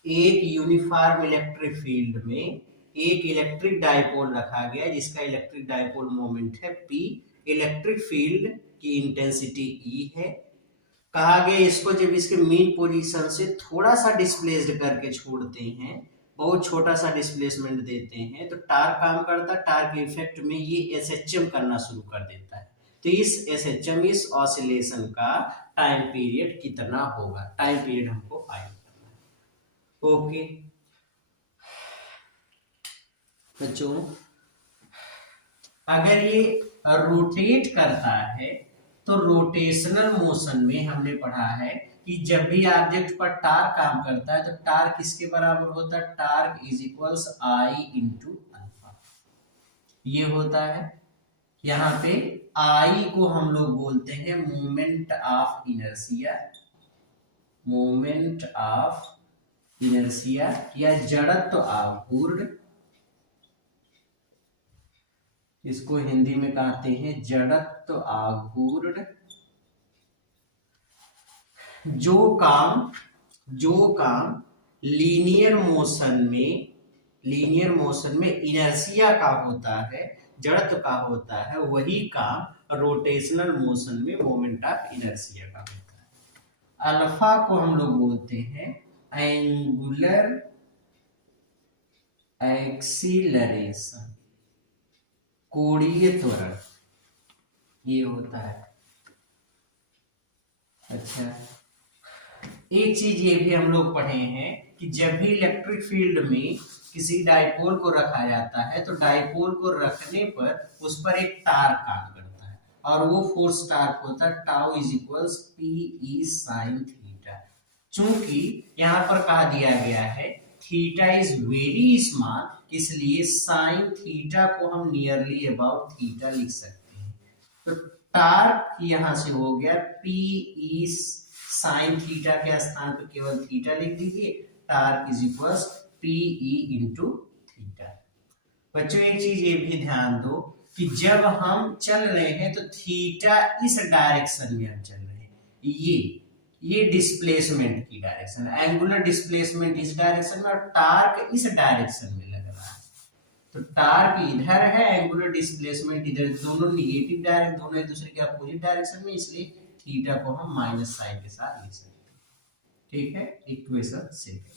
एक यूनिफॉर्म इलेक्ट्रिक फील्ड में एक इलेक्ट्रिक डाइपोल रखा गया जिसका इलेक्ट्रिक डाइपोल मोमेंट है P, इलेक्ट्रिक फील्ड की इंटेंसिटी E है। कहा गया इसको जब इसके मीन पोजीशन से थोड़ा सा डिस्प्लेस्ड करके छोड़ते हैं, बहुत छोटा सा डिस्प्लेसमेंट देते हैं, तो टार्क काम करता है, टार्क इफेक्ट में ये एसएचएम करना शुरू कर देता है। तो इस एसएचएम, इस ऑसिलेशन का टाइम पीरियड कितना होगा, टाइम पीरियड हमको फाइंड करना है। ओके बच्चों, अगर ये रोटेट करता है तो रोटेशनल मोशन में हमने पढ़ा है कि जब भी ऑब्जेक्ट पर टार्क काम करता है तो टार्क किसके बराबर होता है? Torque is equals I into alpha, ये होता है। यहाँ पे आई को हम लोग बोलते हैं moment of inertia, moment of inertia या जड़त्व आघूर्ण, इसको हिंदी में कहते हैं जड़त्व आघूर्ण। जो काम लीनियर मोशन में इनर्शिया का होता है, जड़त्व का होता है, वही काम रोटेशनल मोशन में मोमेंट ऑफ इनर्शिया का होता है। अल्फा को हम लोग बोलते हैं एंगुलर एक्सीलरेशन, कोणीय त्वरण, ये होता है। अच्छा, एक चीज ये भी हम लोग पढ़े हैं कि जब भी इलेक्ट्रिक फील्ड में किसी डाइपोल को रखा जाता है तो डाइपोल को रखने पर उस पर एक टार्क काम करता है, और वो फोर्स टार्क होता है tau is equals P E sine theta. चूंकि यहाँ पर कहा दिया गया है थीटा इज वेरी स्मॉल, इसलिए साइन थीटा को हम नियरली अबाउट थीटा लिख सकते हैं। तो टार्क यहां से हो गया पी ई साइन थीटा के स्थान पर केवल थीटा लिख दीजिए, torque is equals P E into theta. बच्चों एक चीज ये भी ध्यान दो कि जब हम चल रहे हैं तो थीटा इस डायरेक्शन में हम चल रहे हैं, ये डिस्प्लेसमेंट की डायरेक्शन, एंगुलर डिस्प्लेसमेंट इस डायरेक्शन में और टार्क इस डायरेक्शन में लग रहा है। तो टार्क इधर है, एंगुलर डिस्प्लेसमेंट इधर, दोनों निगेटिव डायरेक्ट, दोनों एक दूसरे के अपोजिट डायरेक्शन में, इसलिए थीटा को हम माइनस साइन के साथ लिख सकते हैं। ठीक है, इक्वेशन सेकंड।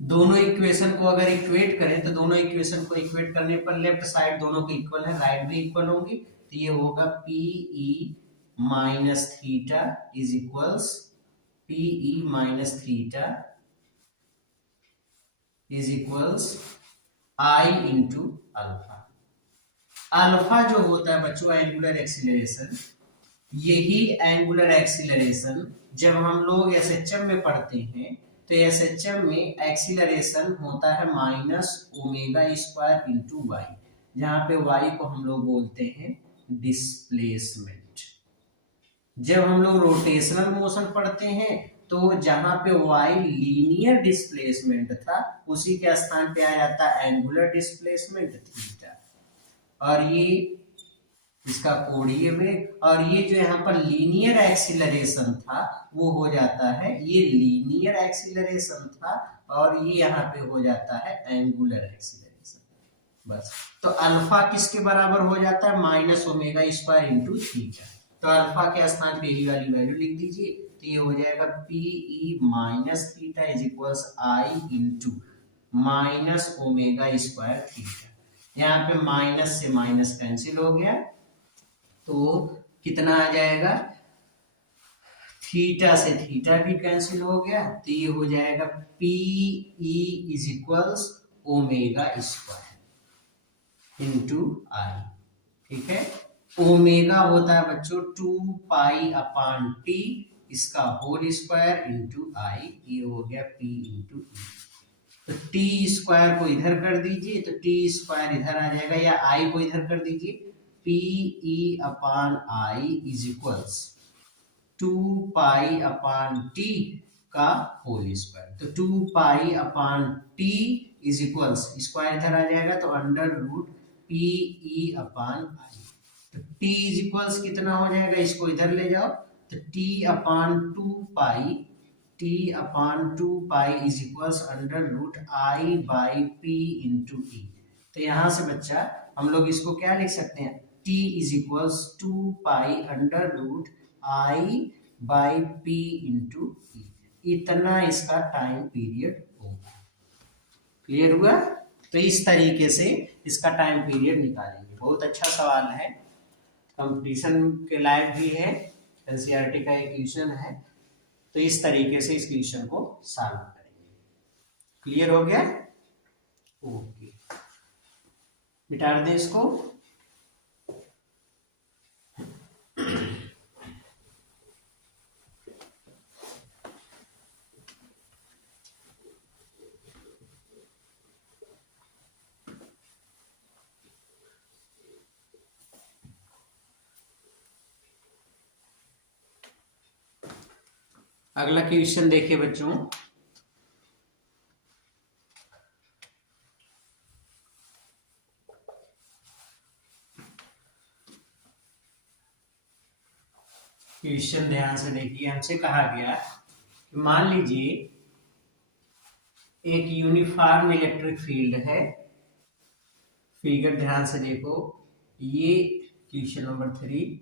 दोनों इक्वेशन को अगर इक्वेट करें तो दोनों इक्वेशन को इक्वेट करने पर लेफ्ट साइड दोनों के इक्वल है, राइट भी इक्वल होंगी, तो ये होगा P E minus theta is equals P E minus theta is equals I into alpha. Alpha जो होता है बच्चों एंगुलर एक्सीलरेशन, यही एंगुलर एक्सीलरेशन जब हम लोग एसएचएम में पढ़ते हैं तो एसएचएम में एक्सीलरेशन होता है minus omega square into Y, जहां पे वाई को हम लोग बोलते हैं डिस्प्लेसमेंट। जब हम लोग रोटेशनल मोशन पढ़ते हैं तो जहां पे वाई लीनियर डिस्प्लेसमेंट था उसी के स्थान पे आ जाता है एंगुलर डिस्प्लेसमेंट थीटा, और ये इसका कोणीय वेग, और ये जो यहाँ पर लीनियर एक्सीलरेशन था वो हो जाता है, ये लीनियर एक्सीलरेशन था और ये यहाँ पे हो जाता है एंगुलर एक्सीलरेशन। बस, तो अल्फा किसके बराबर हो जाता है, minus omega square into theta. तो अल्फा के स्थान पे यही वाली वैल्यू लिख दीजिए, तो ये हो जाएगा P E minus theta is equals I into minus omega square theta. यहाँ पे माइनस से माइनस कैंसिल हो गया, तो कितना आ जाएगा, थीटा से थीटा भी कैंसिल हो गया, तो ये हो जाएगा PE is equals omega square into I. ठीक है, ओमेगा होता है बच्चों 2 पाई अपान टी, इसका होल स्क्वायर इंटू आई, ये हो गया पी इंटू ई। तो टी स्क्वायर को इधर कर दीजिए तो टी स्क्वायर इधर आ जाएगा, या आई को इधर कर दीजिए, P E upon I is equals 2 pi upon T का होल स्क्वायर। तो 2 pi upon T is equals, square इधर आ जाएगा तो अंडर रूट पी ई अपान आई। तो टी इज इक्वल्स कितना हो जाएगा, इसको इधर ले जाओ, तो T upon 2 pi, T upon 2 pi is equals under root I by P into E. तो यहां से बच्चा हम लोग इसको क्या लिख सकते हैं, t is equals 2 pi under root I by P into E, इतना इसका टाइम पीरियड होगा। क्लियर हुआ? तो इस तरीके से इसका टाइम पीरियड निकालेंगे। बहुत अच्छा सवाल है, कंपटीशन के लायक भी है, एनसीईआरटी का एक क्वेश्चन है, तो इस तरीके से इस क्वेश्चन को सॉल्व करेंगे। क्लियर हो गया? ओके, मिटा दें इसको। अगला क्वेश्चन देखिए बच्चों, क्वेश्चन ध्यान से देखिए। हमसे कहा गया कि मान लीजिए एक यूनिफॉर्म इलेक्ट्रिक फील्ड है, फिगर ध्यान से देखो, ये question number 3,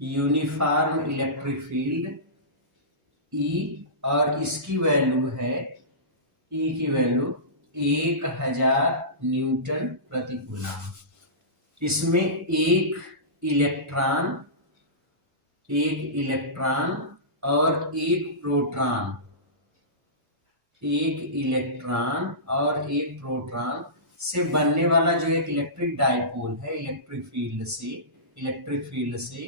uniform electric field E और इसकी वैल्यू है, E की वैल्यू 1000 न्यूटन प्रति कूलम। इसमें एक इलेक्ट्रॉन और एक प्रोटॉन, एक इलेक्ट्रॉन और एक प्रोटॉन से बनने वाला जो एक इलेक्ट्रिक डाइपोल है, इलेक्ट्रिक फील्ड से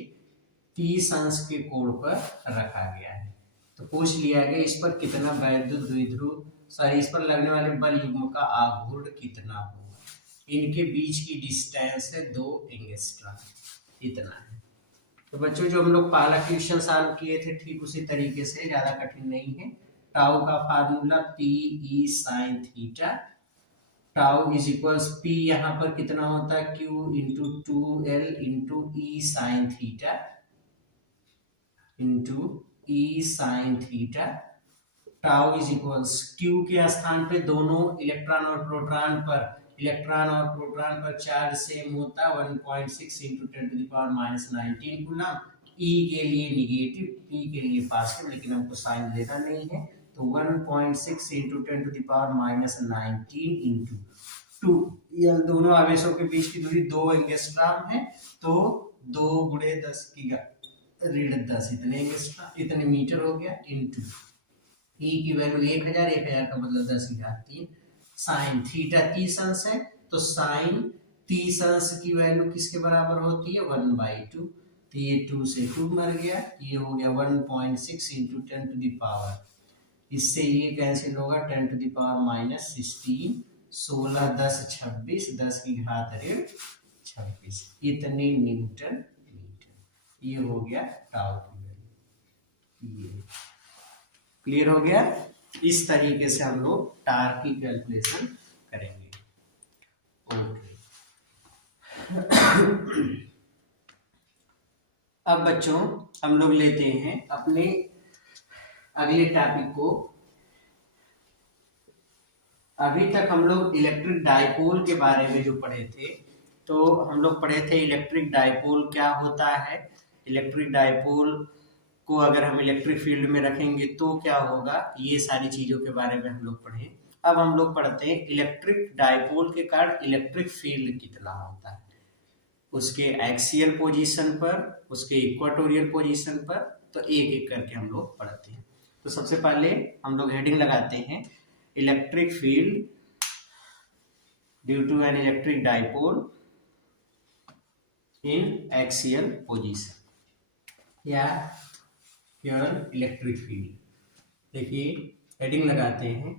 30 अंश के कोण पर रखा गया है। तो पूछ लिया गया इस पर कितना वैद्युत द्विध्रुव, इस पर लगने वाले बल युग्म का आघूर्ण कितना होगा। इनके बीच की डिस्टेंस है 2 एंगस्ट्रॉम, इतना है। तो बच्चों जो हम लोग पहला क्वेश्चन सॉल्व किए थे ठीक उसी तरीके से, ज्यादा कठिन नहीं है। टाउ का formula P E sine theta, tau is equals P यहाँ पर कितना होता है, Q into 2l into E sine theta into E sine theta tau is equals Q के स्थान पे दोनों इलेक्ट्रॉन और प्रोटॉन पर चार्ज सेम होता है 1.6 इंटू 10⁻⁹ गुना। ई के लिए निगेटिव, पी के लिए पॉजिटिव, लेकिन हमको साइन लेना नहीं है, तो 1.6 इंटू 10⁻⁹ इंटू 2। यह दोनों आवेशों के बीच की दूरी 2 एंगस्ट्रॉम है, तो 2 गुणे 10 की ऋण 10 इतने मीटर हो गया, इंटू ई की वैल्यू 1000 का मतलब 10⁻³ साइन थीटा 30 अंश है, तो साइन 30 अंश की वैल्यू किसके बराबर होती है 1/2, तो ये 2 से 2 मर गया, ये हो गया 1.6 इंटू 10⁻, इससे ये कैंसिल होगा 10⁻⁻16, 16 10 26, 10 की घात ऋण 26, इतने न्यूटन मीटर। ये हो गया टाउ की वैल्यू। ये क्लियर हो गया। इस तरीके से हम लोग टार की कैलकुलेशन करेंगे। ओके। अब बच्चों हम लोग लेते हैं अपने अगले टॉपिक को। अभी तक हम लोग इलेक्ट्रिक डाइपोल के बारे में जो पढ़े थे, तो हम लोग पढ़े थे इलेक्ट्रिक डाइपोल क्या होता है, इलेक्ट्रिक डाइपोल को अगर हम इलेक्ट्रिक फील्ड में रखेंगे तो क्या होगा, ये सारी चीजों के बारे में हम लोग पढ़े। अब हम लोग पढ़ते हैं इलेक्ट्रिक डाइपोल के कारण इलेक्ट्रिक फील्ड कितना होता है, उसके एक्सियल पोजीशन पर, उसके इक्वाटोरियल पोजीशन पर, तो एक एक करके हम लोग पढ़ते हैं। तो सबसे पहले हम लोग हेडिंग लगाते हैं electric field due to an electric dipole in axial position या केवल इलेक्ट्रिक फील्ड। देखिए हेडिंग लगाते हैं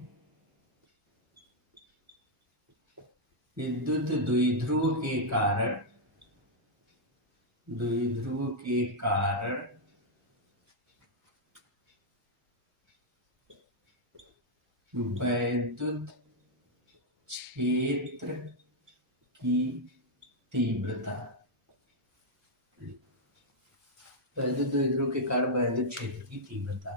विद्युत द्विध्रुव के कारण वैद्युत क्षेत्र की तीव्रता, वैद्युत द्विध्रुव के कारण वैद्युत क्षेत्र की तीव्रता,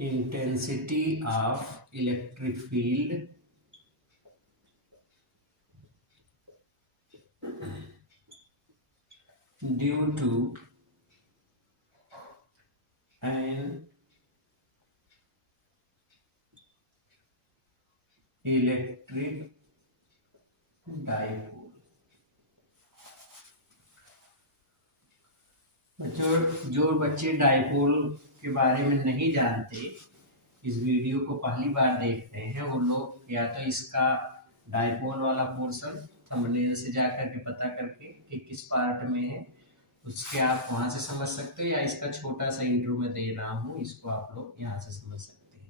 intensity of electric field due to an electric dipole. बच्चों जो बच्चे डाइपोल के बारे में नहीं जानते, इस वीडियो को पहली बार देख रहे हैं, वो लोग या तो इसका डाइपोल वाला पोर्शन थंबनेल से जाकर के पता करके कि किस पार्ट में है, उसके आप वहां से समझ सकते हो, या इसका छोटा सा इंट्रो में दे रहा हूँ, इसको आप लोग यहाँ से समझ सकते हैं।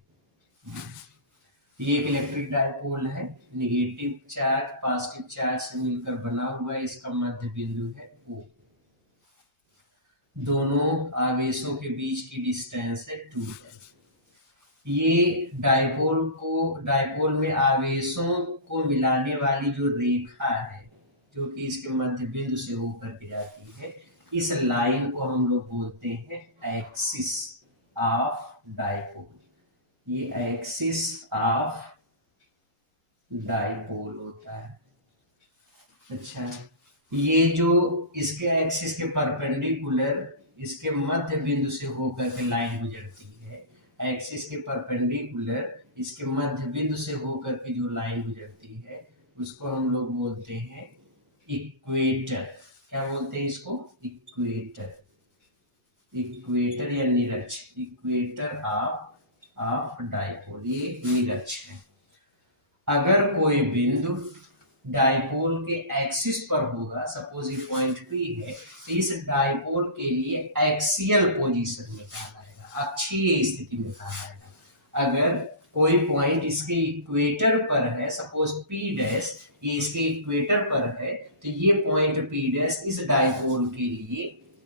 ये एक इलेक्ट्रिक डाइपोल है, निगेटिव चार्ज पॉजिटिव चार्ज से मिलकर बना हुआ है, इसका मध्य बिंदु है O, दोनों आवेशों के बीच की डिस्टेंस है 2l। ये डाइपोल में आवेशों को मिलाने वाली जो रेखा है, जो कि इसके मध्य बिंदु से होकर के जाती है, इस लाइन को हम लोग बोलते हैं एक्सिस ऑफ डाइपोल। ये एक्सिस ऑफ डाइपोल होता है। अच्छा, ये जो इसके एक्सिस के परपेंडिकुलर इसके मध्य बिंदु से होकर के लाइन गुजरती है, एक्सिस के परपेंडिकुलर इसके मध्य बिंदु से होकर के जो लाइन गुजरती है, उसको हम लोग बोलते हैं इक्वेटर। क्या बोलते हैं इसको? इक्वेटर। इक्वेटर या निरक्ष, इक्वेटर ऑफ डाइपोल, ये निरक्ष है। अगर कोई बिंदु डाइपोल के एक्सिस पर होगा, सपोज ये पॉइंट P है, तो इस डाइपोल के लिए एक्सियल पोजीशन में कहलाएगा, अक्षीय स्थिति में कहलाएगा। अगर कोई पॉइंट इसके इक्वेटर पर है, सपोज P डैश, ये इसके इक्वेटर पर है, तो ये पॉइंट P डैश इस डाइपोल के लिए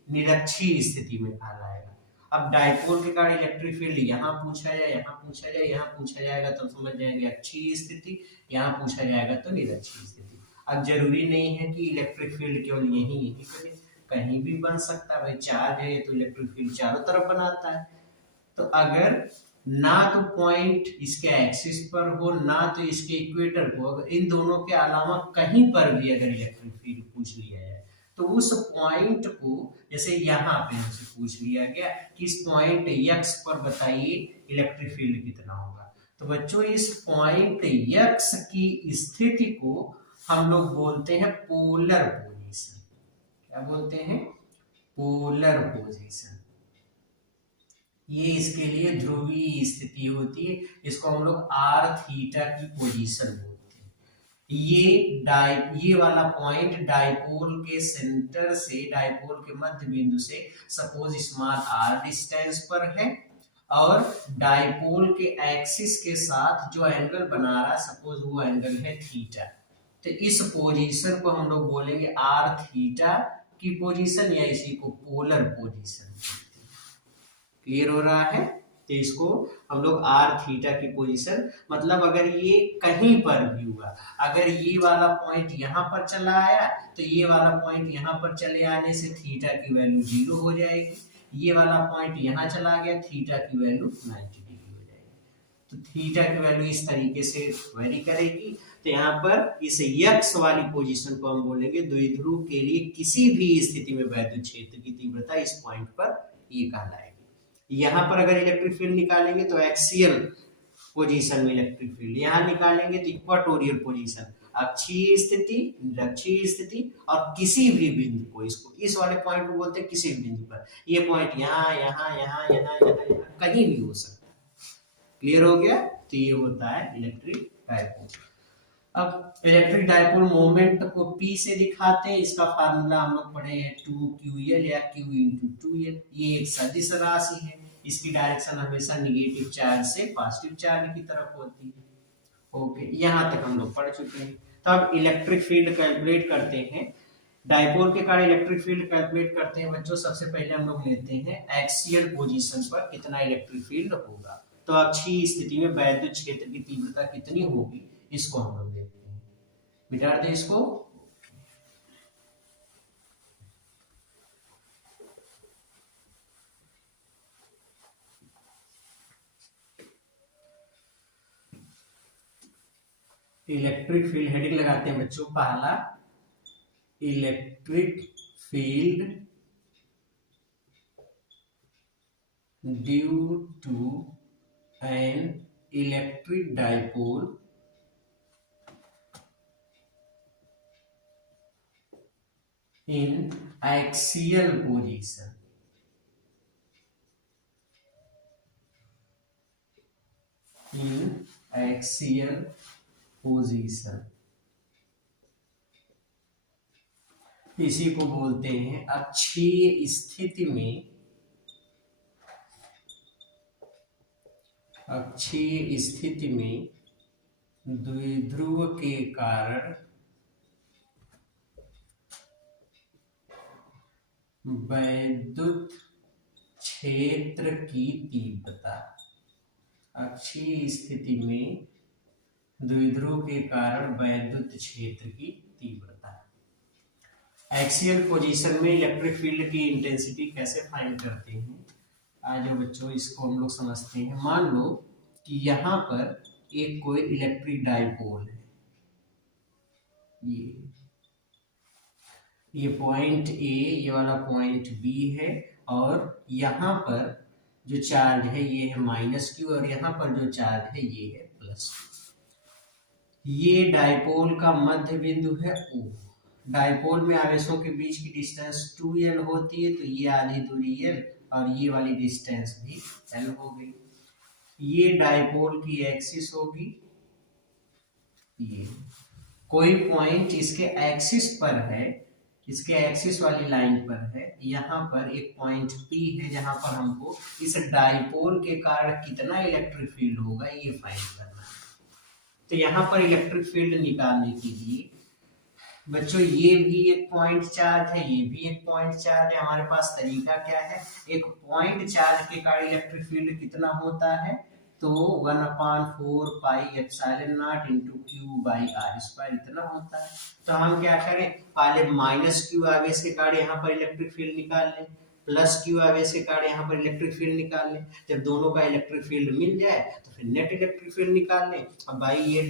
निरक्षीय स्थिति में कहलाएगा। अब डाइपोल के कारण इलेक्ट्रिक फील्ड यहाँ पूछा जाए, यहाँ पूछा जाए, यहाँ पूछा जाएगा, तो समझ जाएंगे अक्षीय स्थिति, यहाँ पूछा जाएगा तो निरक्षीय स्थिति। अब जरूरी नहीं है कि इलेक्ट्रिक फील्ड केवल यही करे, कहीं भी बन सकता है, भाई चार्ज है तो इलेक्ट्रिक फील्ड चारों तरफ बनाता है। तो अगर ना तो पॉइंट इसके एक्सिस पर हो ना तो इसके इक्वेटर को, अगर इन दोनों के अलावा कहीं पर भी अगर इलेक्ट्रिक फील्ड पूछ लिया जाए तो उस पॉइंट को, जैसे यहाँ पे हमसे पूछ लिया गया कि इस पॉइंट x पर बताइए इलेक्ट्रिक फील्ड कितना होगा, तो बच्चों इस पॉइंट x की स्थिति को हम लोग बोलते हैं पोलर पोजीशन। क्या बोलते हैं? Polar position. ये इसके लिए ध्रुवीय स्थिति होती है, इसको हम लोग r थीटा की पोजीशन बोलते हैं। ये वाला पॉइंट डाइपोल के सेंटर से, डाइपोल के मध्य बिंदु से सपोज स्मॉल r डिस्टेंस पर है और डाइपोल के एक्सिस के साथ जो एंगल बना रहा है सपोज वो एंगल है थीटा। तो इस पोजीशन को हम लोग बोलेंगे r थीटा की पोजीशन या इसी को पोलर पोजीशन। क्लियर हो रहा है? तो इसको हम लोग r थीटा की पोजीशन, मतलब अगर ये कहीं पर भी हुआ, अगर ये वाला पॉइंट यहाँ पर चला आया तो ये वाला पॉइंट यहाँ पर चले आने से थीटा की वैल्यू 0 हो जाएगी, ये वाला पॉइंट यहाँ चला गया थीटा की वैल्यू 90 डिग्री हो जाएगी। तो थीटा की वैल्यू इस तरीके से वेरी करेगी। तो यहाँ पर इस x वाली पोजीशन को हम बोलेंगे द्विध्रुव के लिए किसी भी स्थिति में वैद्युत क्षेत्र की तीव्रता इस पॉइंट पर ये कहलाएगी। यहाँ पर अगर इलेक्ट्रिक फील्ड निकालेंगे तो एक्सियल पोजीशन में इलेक्ट्रिक फील्ड, यहाँ निकालेंगे तो इक्वाटोरियल पोजीशन, अक्षीय स्थिति, निरक्षीय स्थिति और किसी भी बिंदु को, इसको इस वाले पॉइंट को बोलते हैं किसी भी बिंदु पर, ये पॉइंट यहाँ यहाँ यहाँ यहाँ यहाँ कहीं भी हो सकता है। क्लियर हो गया? तो ये होता है इलेक्ट्रिक डाइपोल। अब इलेक्ट्रिक डाइपोल मोमेंट को P से दिखाते हैं, इसका फार्मूला हम लोग पढ़े हैं 2ql या q × 2l। ये एक सदिश राशि है, इसकी डायरेक्शन हमेशा निगेटिव चार्ज से पॉजिटिव चार्ज की तरफ होती है। ओके, यहाँ तक हम लोग पढ़ चुके हैं। तो अब इलेक्ट्रिक फील्ड कैलकुलेट करते हैं, डाइपोल के कारण इलेक्ट्रिक फील्ड कैलकुलेट करते हैं बच्चों। सबसे पहले हम लोग लेते हैं एक्सियल पोजीशन पर कितना इलेक्ट्रिक फील्ड होगा, तो अक्षीय स्थिति में वैद्युत क्षेत्र की तीव्रता कितनी होगी इसको हम लोग देखते हैं। मिटा दे इसको। इलेक्ट्रिक फील्ड हेडिंग लगाते हैं बच्चों। पहला, electric field due to an electric dipole in axial position। in axial position इसी को बोलते हैं अक्षीय स्थिति में, अक्षीय स्थिति में द्विध्रुव के कारण वैद्युत क्षेत्र की तीव्रता। अक्षीय स्थिति में द्विध्रुव के कारण वैद्युत क्षेत्र की तीव्रता। एक्सियल पोजीशन में इलेक्ट्रिक फील्ड की इंटेंसिटी कैसे फाइंड करते हैं, आज बच्चों इसको हम लोग समझते हैं। मान लो कि यहाँ पर एक कोई इलेक्ट्रिक डाइपोल है, ये पॉइंट ए, ये वाला पॉइंट बी है, और यहाँ पर जो चार्ज है ये है -q और यहाँ पर जो चार्ज है ये है +q। ये डाइपोल का मध्य बिंदु है O। डाइपोल में आवेशों के बीच की डिस्टेंस 2l होती है, तो ये आधी दूरी l और ये वाली डिस्टेंस भी l हो गई। ये डाइपोल की एक्सिस होगी, ये कोई पॉइंट इसके एक्सिस पर है, इसके एक्सिस वाली लाइन पर है, यहाँ पर एक पॉइंट P है जहां पर हमको इस डाइपोल के कारण कितना इलेक्ट्रिक फील्ड होगा ये फाइंड करना है। तो यहाँ पर इलेक्ट्रिक फील्ड निकालने के लिए बच्चों ये भी एक पॉइंट चार्ज है, ये भी एक पॉइंट चार्ज है। हमारे पास तरीका क्या है, एक पॉइंट चार्ज के कारण इलेक्ट्रिक फील्ड कितना होता है, तो 1/4πε0 इंटू Q/r² इतना होता है। तो हम क्या करें, पहले -q आवेश के कारण यहाँ पर इलेक्ट्रिक फील्ड निकाल लें, +q आवेश के कारण यहाँ पर इलेक्ट्रिक फील्ड निकाल लें। जब दोनों का इलेक्ट्रिक फील्ड मिल जाए तो फिर नेट इलेक्ट्रिक फील्ड निकाल लें। अब भाई ये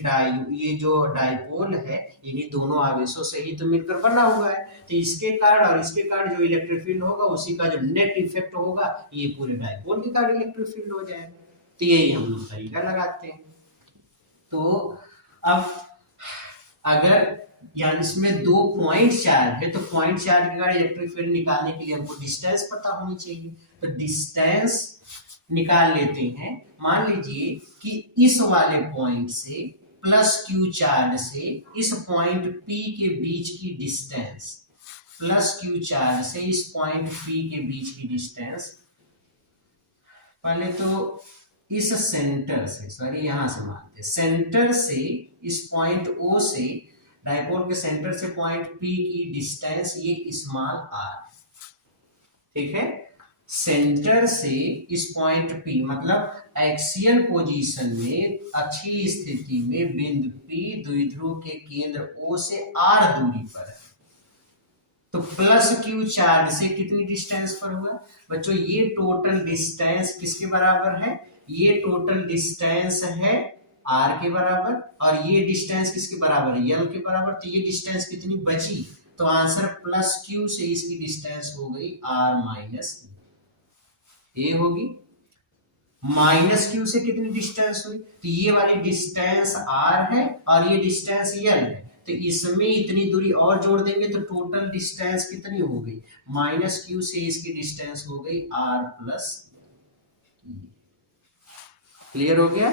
जो डाइपोल है इन्हीं दोनों आवेशों से ही तो मिलकर बना हुआ है, तो इसके कारण और इसके कारण जो इलेक्ट्रिक फील्ड होगा उसी का जो नेट इफेक्ट होगा ये पूरे डाइपोल के कारण इलेक्ट्रिक फील्ड हो जाएगा। तो यही हम लोग तरीका लगाते हैं। तो अब अगर यानी इसमें 2 पॉइंट चार्ज है तो पॉइंट चार्ज के कारण इलेक्ट्रिक फील्ड निकालने के लिए हमको डिस्टेंस पता होनी चाहिए। तो डिस्टेंस निकाल लेते हैं। मान लीजिए कि इस वाले पॉइंट से +q चार्ज से इस पॉइंट P के बीच की डिस्टेंस, +q चार्ज से इस पॉइंट P के बीच की डिस्टेंस, पहले तो इस सेंटर से, सॉरी यहां से मानते, सेंटर से इस पॉइंट O से डाइपोल के सेंटर से पॉइंट P की डिस्टेंस ये स्मॉल r, ठीक है। सेंटर से इस पॉइंट P मतलब एक्सियल पोजीशन में अक्षीय स्थिति में बिंदु P द्विध्रुव के केंद्र O से r दूरी पर है। तो +q चार्ज से कितनी डिस्टेंस पर हुआ बच्चों, ये टोटल डिस्टेंस किसके बराबर है, ये टोटल डिस्टेंस है r के बराबर, और ये डिस्टेंस किसके बराबर है, l के बराबर। तो ये डिस्टेंस कितनी बची, तो आंसर +q से इसकी डिस्टेंस हो गई r - a होगी। -q से कितनी डिस्टेंस हुई, तो ये वाली डिस्टेंस r है और ये डिस्टेंस l है, तो इसमें इतनी दूरी और जोड़ देंगे तो टोटल डिस्टेंस कितनी हो गई, -q से इसकी डिस्टेंस हो गई r+। क्लियर हो गया।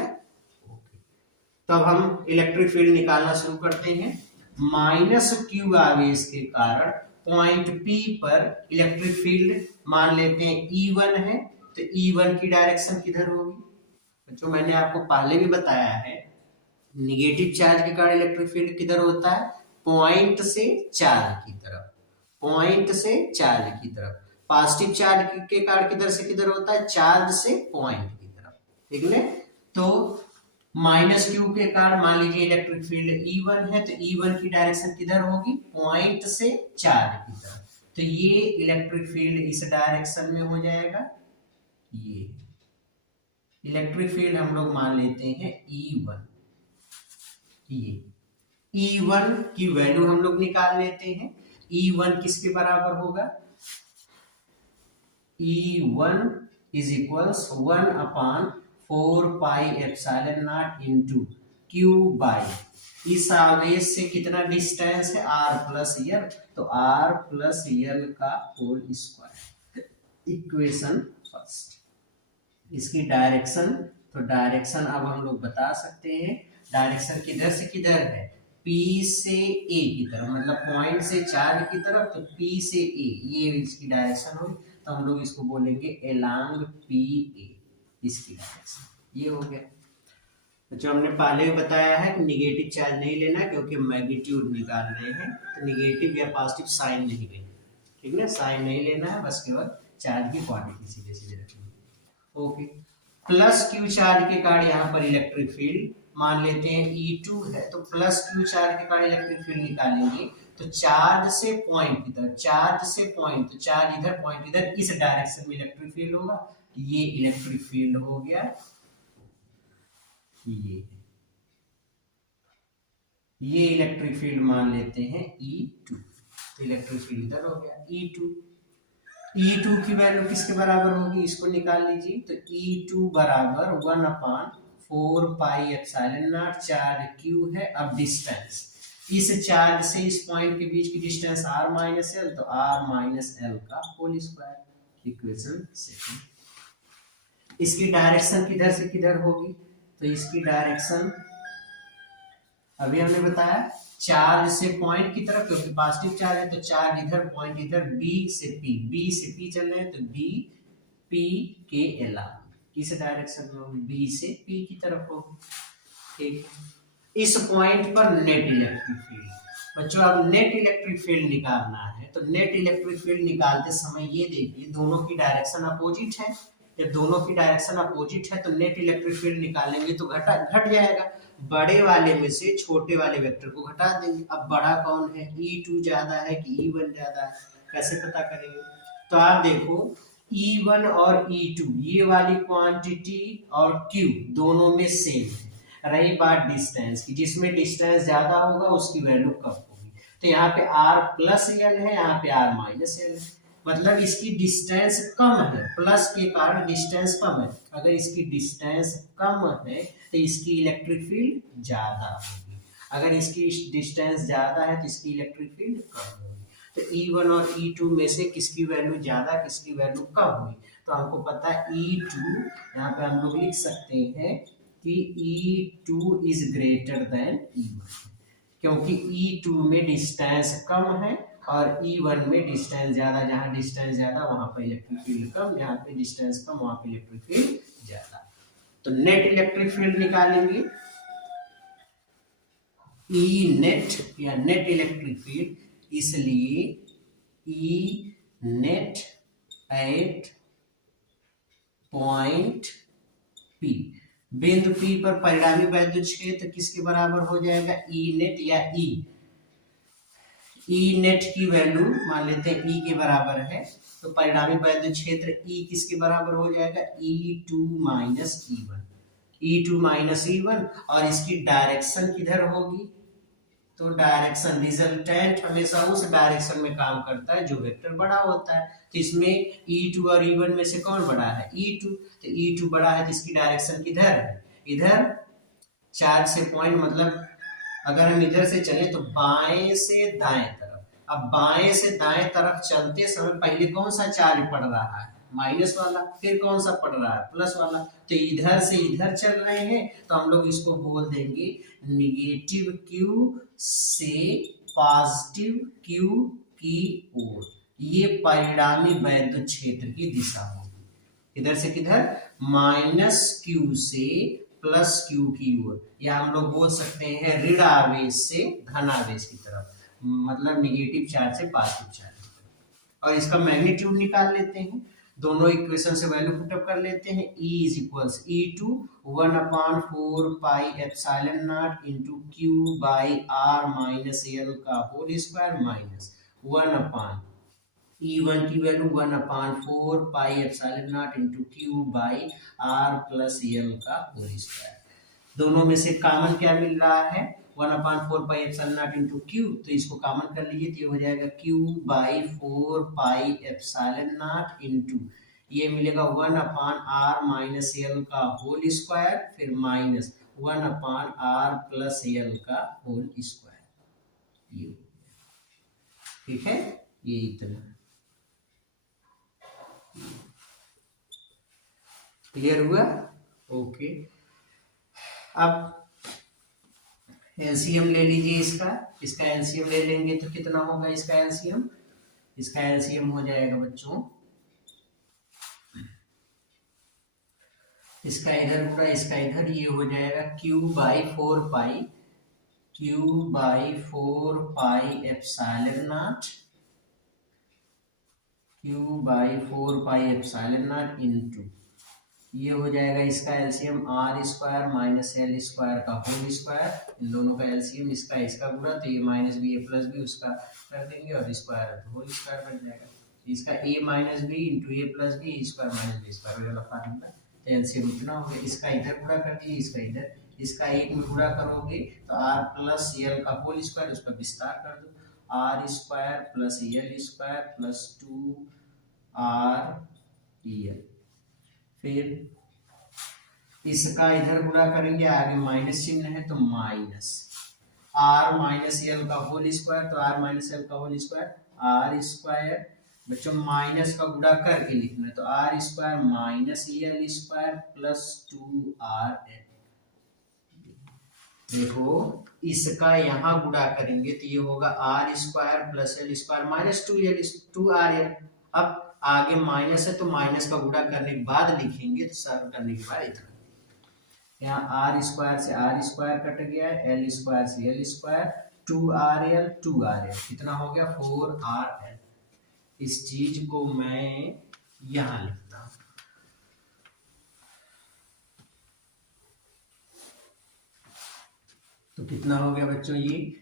तो अब हम इलेक्ट्रिक फील्ड निकालना शुरू करते हैं। -q आवेश के कारण पॉइंट P पर इलेक्ट्रिक फील्ड मान लेते हैं E1 है, तो E1 की डायरेक्शन किधर होगी बच्चों, मैंने आपको पहले भी बताया है निगेटिव चार्ज के कारण इलेक्ट्रिक फील्ड किधर होता है, पॉइंट से चार्ज की तरफ, पॉइंट से चार्ज की तरफ। पॉजिटिव चार्ज के कारण किधर से किधर होता है, चार्ज से पॉइंट की तरफ, ठीक है। तो -q के कारण मान लीजिए इलेक्ट्रिक फील्ड E1 है, तो E1 की डायरेक्शन किधर होगी, पॉइंट से चार्ज की तरफ। तो ये इलेक्ट्रिक फील्ड इस डायरेक्शन में हो जाएगा। ये इलेक्ट्रिक फील्ड हम लोग मान लेते हैं E1। ये E1 की वैल्यू हम लोग निकाल लेते हैं। E1 किसके बराबर होगा, E1 is equals 1/4πε0 into Q/, इस आवेश से कितना डिस्टेंस है r+l, तो r+l का होल स्क्वायर। इक्वेशन फर्स्ट, इसकी डायरेक्शन, तो डायरेक्शन अब हम लोग बता सकते हैं, डायरेक्शन किधर से किधर है, P से A की तरफ, मतलब पॉइंट से चार्ज की तरफ, तो P से A ये इसकी डायरेक्शन होगी, तो हम लोग इसको बोलेंगे along PA, इसकी डायरेक्शन ये हो गया। जो हमने पहले भी बताया है कि निगेटिव चार्ज नहीं लेना क्योंकि मैग्नीट्यूड निकाल रहे हैं, तो निगेटिव या पॉजिटिव साइन नहीं लेना, ठीक है, साइन नहीं लेना है, बस केवल चार्ज की क्वांटिटी सीधे सीधे रखनी है। ओके, +q चार्ज के कारण यहाँ पर इलेक्ट्रिक फील्ड मान लेते हैं E2 है, तो +q चार्ज के कारण इलेक्ट्रिक फील्ड निकालेंगे, तो चार्ज से पॉइंट की तरफ, चार्ज से पॉइंट, तो चार्ज इधर पॉइंट इधर, इस डायरेक्शन में इलेक्ट्रिक फील्ड होगा, ये इलेक्ट्रिक फील्ड हो गया। ये इलेक्ट्रिक फील्ड मान लेते हैं E2, तो इलेक्ट्रिक फील्ड इधर हो गया E2। E2 की वैल्यू किसके बराबर होगी, इसको निकाल लीजिए, तो E2 बराबर 1/4πε0, चार्ज Q है। अब डिस्टेंस, इस चार्ज से इस पॉइंट के बीच की डिस्टेंस r-l, तो r-l का होल स्क्वायर। इक्वेशन सेकंड, इसकी डायरेक्शन किधर से किधर होगी, तो इसकी डायरेक्शन अभी हमने बताया चार्ज से पॉइंट की तरफ, क्योंकि पॉजिटिव चार्ज है तो चार्ज इधर पॉइंट इधर, B से P चल रहे हैं, तो B P के अलावा किस डायरेक्शन में होगी, B से P की तरफ होगी, ठीक है। इस पॉइंट पर नेट इलेक्ट्रिक फील्ड बच्चों, अब नेट इलेक्ट्रिक फील्ड निकालना है, तो नेट इलेक्ट्रिक फील्ड निकालते समय ये देखिए दोनों की डायरेक्शन अपोजिट है, जब दोनों की डायरेक्शन अपोजिट है तो नेट इलेक्ट्रिक फील्ड निकालेंगे तो घट जाएगा। बड़े वाले में से छोटे वाले वेक्टर को घटा देंगे। अब बड़ा कौन है, E2 ज्यादा है कि E1 ज्यादा है, कैसे पता करेंगे? तो आप देखो E1 और E2 ये वाली क्वांटिटी और Q दोनों में सेम है। रही बात डिस्टेंस की, जिसमें डिस्टेंस ज्यादा होगा उसकी वैल्यू कम होगी। तो यहाँ पे R प्लस एल है, यहाँ पे R माइनस एल है, मतलब इसकी डिस्टेंस कम है, प्लस के कारण डिस्टेंस कम है। अगर इसकी डिस्टेंस कम है तो इसकी इलेक्ट्रिक फील्ड ज्यादा होगी, अगर इसकी डिस्टेंस ज्यादा है तो इसकी इलेक्ट्रिक फील्ड कम होगी। तो E1 और E2 में से किसकी वैल्यू ज्यादा, किसकी वैल्यू कम हुई? तो हमको पता है E2, यहाँ पे हम लोग लिख सकते हैं कि E2 is greater than E1, क्योंकि E2 में डिस्टेंस कम है और E1 में डिस्टेंस ज्यादा। जहां डिस्टेंस ज्यादा वहां पर इलेक्ट्रिक फील्ड कम, जहां पे डिस्टेंस कम वहां पे इलेक्ट्रिक फील्ड ज्यादा। तो नेट इलेक्ट्रिक फील्ड निकालेंगे, E नेट या नेट इलेक्ट्रिक फील्ड, इसलिए E net at point P, बिंदु P पर परिणामी वैद्युत क्षेत्र किसके बराबर हो जाएगा, E नेट या E नेट की वैल्यू मान लेते हैं E के बराबर है, तो परिणामी वैद्युत क्षेत्र E किसके बराबर हो जाएगा, E2 minus E1, E2 minus E1। और इसकी डायरेक्शन किधर होगी, तो डायरेक्शन रिजल्टेंट हमेशा उस डायरेक्शन में काम करता है जो वेक्टर बड़ा होता है। तो इसमें E2 और E1 में से कौन बड़ा है, E2, तो E2 बड़ा है तो इसकी डायरेक्शन किधर है, इधर। चार्ज से पॉइंट मतलब अगर हम इधर से चले तो बाएं से दाएं तरफ। अब बाएं से दाएं तरफ चलते समय पहले कौन सा चार्ज पड़ रहा है, माइनस वाला, फिर कौन सा पड़ रहा है, प्लस वाला। तो इधर से इधर चल रहे हैं तो हम लोग इसको बोल देंगे निगेटिव Q से पॉजिटिव Q की ओर। ये परिणामी वैद्युत क्षेत्र की दिशा होगी, इधर से किधर, माइनस Q से प्लस Q की ओर, या हम लोग बोल सकते हैं ऋण आवेश से धन आवेश की तरफ, मतलब निगेटिव चार्ज से पॉजिटिव चार्ज की तरफ। और इसका मैग्नीट्यूड निकाल लेते हैं, दोनों इक्वेशन से वैल्यू पुटअप कर लेते हैं। E is equals E2 1/4 pi epsilon not into Q by R minus L का होल स्क्वायर माइनस 1 E1 की value 1/4 pi epsilon not into Q by R plus L का होल स्क्वायर। दोनों में से common क्या मिल रहा है, 1/4 pi epsilon not into Q, तो इसको कॉमन कर लीजिए तो ये हो जाएगा Q by 4 pi epsilon not into, ये मिलेगा 1/R माइनस L का होल स्क्वायर, फिर माइनस 1/R प्लस L का होल स्क्वायर। ये ठीक है, ये इतना क्लियर हुआ, ओके। अब एलसीएम ले लीजिए इसका एलसीएम ले लेंगे तो कितना होगा इसका एलसीएम, इसका एलसीएम हो जाएगा बच्चों, इसका इधर पूरा इसका इधर, ये हो जाएगा Q by 4 pi epsilon not, Q by 4 pi epsilon not into, ये हो जाएगा इसका LCM R square minus L square का होल स्क्वायर, इन दोनों का एलसीएम, इसका गुणा, तो ये माइनस बी ए प्लस बी उसका कर देंगे और स्क्वायर तो होल स्क्वायर बन जाएगा। इसका a minus B into A plus B square minus B square वाला फार्मूला, तो एलसीएम इतना हो गया। इसका इधर गुणा कर दिए, इसका इधर, इसका एक में गुणा करोगे तो R प्लस L का होल स्क्वायर, उसका विस्तार कर दो, R square plus L square plus 2RL, फिर इसका इधर गुणा करेंगे, आगे माइनस चिन्ह है तो माइनस R माइनस L का होल स्क्वायर, तो R माइनस L का होल स्क्वायर, R स्क्वायर बच्चों माइनस का गुणा करके लिखना है तो R square minus L square plus 2RL। देखो इसका यहाँ गुणा करेंगे तो ये होगा R square plus L square minus 2RL। अब आगे माइनस है तो माइनस का गुणा करने के बाद लिखेंगे, तो सरल करने के बाद इतना, यहाँ R स्क्वायर से R स्क्वायर कट गया, L स्क्वायर से L स्क्वायर, 2RL कितना हो गया 4RL। इस चीज को मैं यहाँ लिखता हूँ, तो कितना हो गया बच्चों ये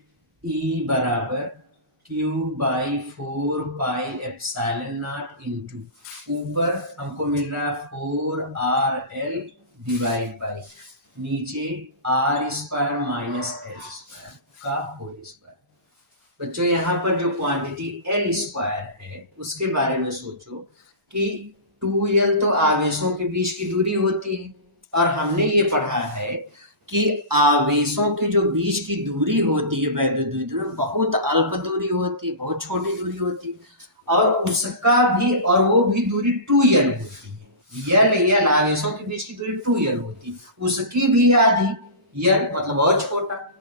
E बराबर Q बाई 4πε0 इंटू ऊपर हमको मिल रहा है 4RL डिवाइड बाई नीचे R square minus L square का होल स्क्वायर। बच्चों यहाँ पर जो क्वांटिटी L स्क्वायर है उसके बारे में सोचो कि 2L तो आवेशों के बीच की दूरी होती है और हमने ये पढ़ा है कि आवेशों की जो बीच की दूरी होती है वैद्युत द्विध्रुव में बहुत अल्प दूरी होती है, बहुत छोटी दूरी होती है और उसका भी और वो भी दूरी 2L होती है। L आवेशों के बीच की दूरी 2L होती है, उसकी भी आधी L मतलब और छोटा।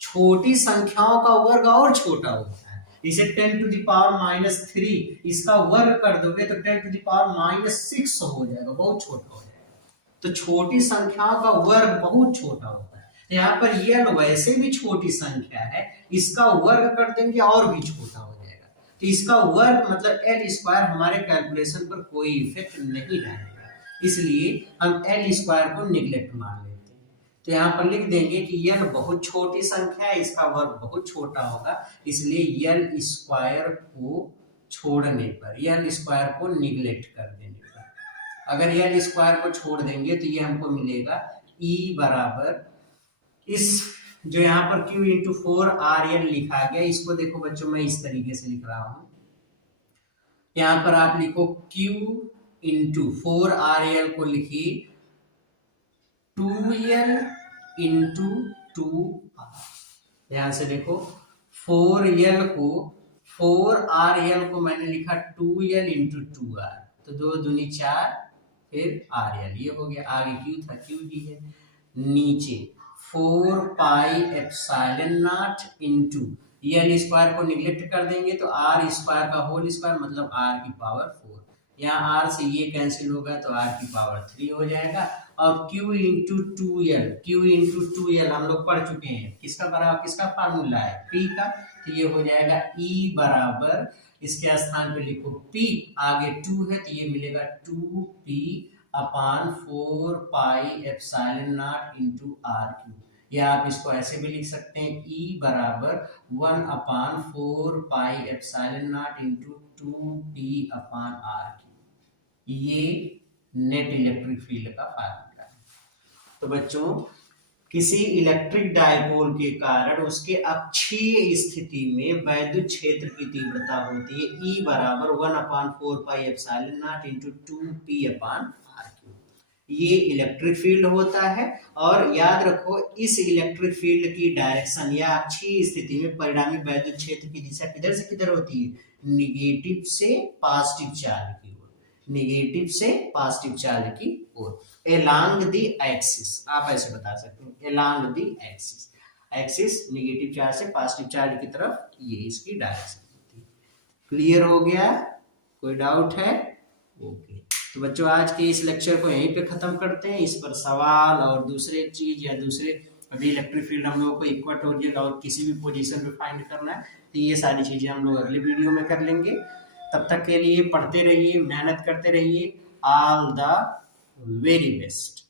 छोटी संख्याओं का वर्ग और छोटा होता है, इसे 10 टू द पावर -3 इसका वर्ग कर दोगे तो 10 टू द पावर -6 हो जाएगा, बहुत छोटा हो जाएगा। तो छोटी संख्याओं का वर्ग बहुत छोटा होता है। यहाँ पर L वैसे भी छोटी संख्या है, इसका वर्ग कर देंगे और भी छोटा हो जाएगा। तो इसका वर्ग मतलब L स्क्वायर हमारे कैलकुलेशन पर कोई इफेक्ट नहीं डालेगा, इसलिए हम L स्क्वायर को निगलेक्ट मान लेते हैं। तो यहाँ पर लिख देंगे कि L बहुत छोटी संख्या है, इसका वर्ग बहुत छोटा होगा, इसलिए L स्क्वायर को छोड़ने पर L स्क्वायर को निगलेक्ट कर देने पर अगर L स्क्वायर को छोड़ देंगे तो ये हमको मिलेगा E बराबर इस जो यहाँ पर Q इंटू 4RL लिखा गया, इसको देखो बच्चों मैं इस तरीके से लिख रहा हूं। यहाँ पर आप लिखो Q इंटू 4RL को लिखिए 2L इंटू 2R। यहाँ से देखो 4L को 4RL को मैंने लिखा 2L इंटू 2R, तो 2 दूनी 4 फिर RL, ये हो गया। आगे Q था, Q भी है। नीचे 4πε0 इंटू L स्क्वायर को निगलेक्ट कर देंगे तो R स्क्वायर का होल स्क्वायर मतलब R की पावर 4। यहाँ R से ये कैंसिल होगा तो R की पावर 3 हो जाएगा। और Q इंटू 2L हम लोग पढ़ चुके हैं, किसका बराबर किसका फार्मूला है P का, तो ये हो जाएगा E बराबर इसके स्थान पे लिखो P, आगे 2 है तो ये मिलेगा 2P अपान 4πε0 इंटू R3। या आप इसको ऐसे भी लिख सकते हैं E बराबर 1 अपान 4πε0 इंटू 2P अपान R3। ये नेट इलेक्ट्रिक फील्ड का फार्मूला है। तो बच्चों किसी इलेक्ट्रिक डायपोल के कारण उसके अक्षीय स्थिति में वैद्युत क्षेत्र की तीव्रता होती है E बराबर 1 अपान 4πε0 इंटू 2P अपान R3। ये इलेक्ट्रिक फील्ड होता है और याद रखो इस इलेक्ट्रिक फील्ड की डायरेक्शन या अक्षीय स्थिति में परिणामी वैद्युत क्षेत्र की दिशा किधर से किधर होती है, नेगेटिव से पॉजिटिव चार्ज की ओर, नेगेटिव से पॉजिटिव चार्ज की ओर, along the axis। आप ऐसे बता सकते हैं along the axis, axis negative charge से पॉजिटिव चार्ज की तरफ, ये इसकी डायरेक्शन होती है। क्लियर हो गया, कोई डाउट है? ओके। तो बच्चों आज के इस लेक्चर को यहीं पे खत्म करते हैं। इस पर सवाल और दूसरे चीज या दूसरे अभी इलेक्ट्रिक फील्ड हम लोगों को इक्वेटोरियल और किसी भी पोजीशन पे फाइंड करना है, तो ये सारी चीजें हम लोग अगले वीडियो में कर लेंगे। तब तक के लिए पढ़ते रहिए, मेहनत करते रहिए। All the very best।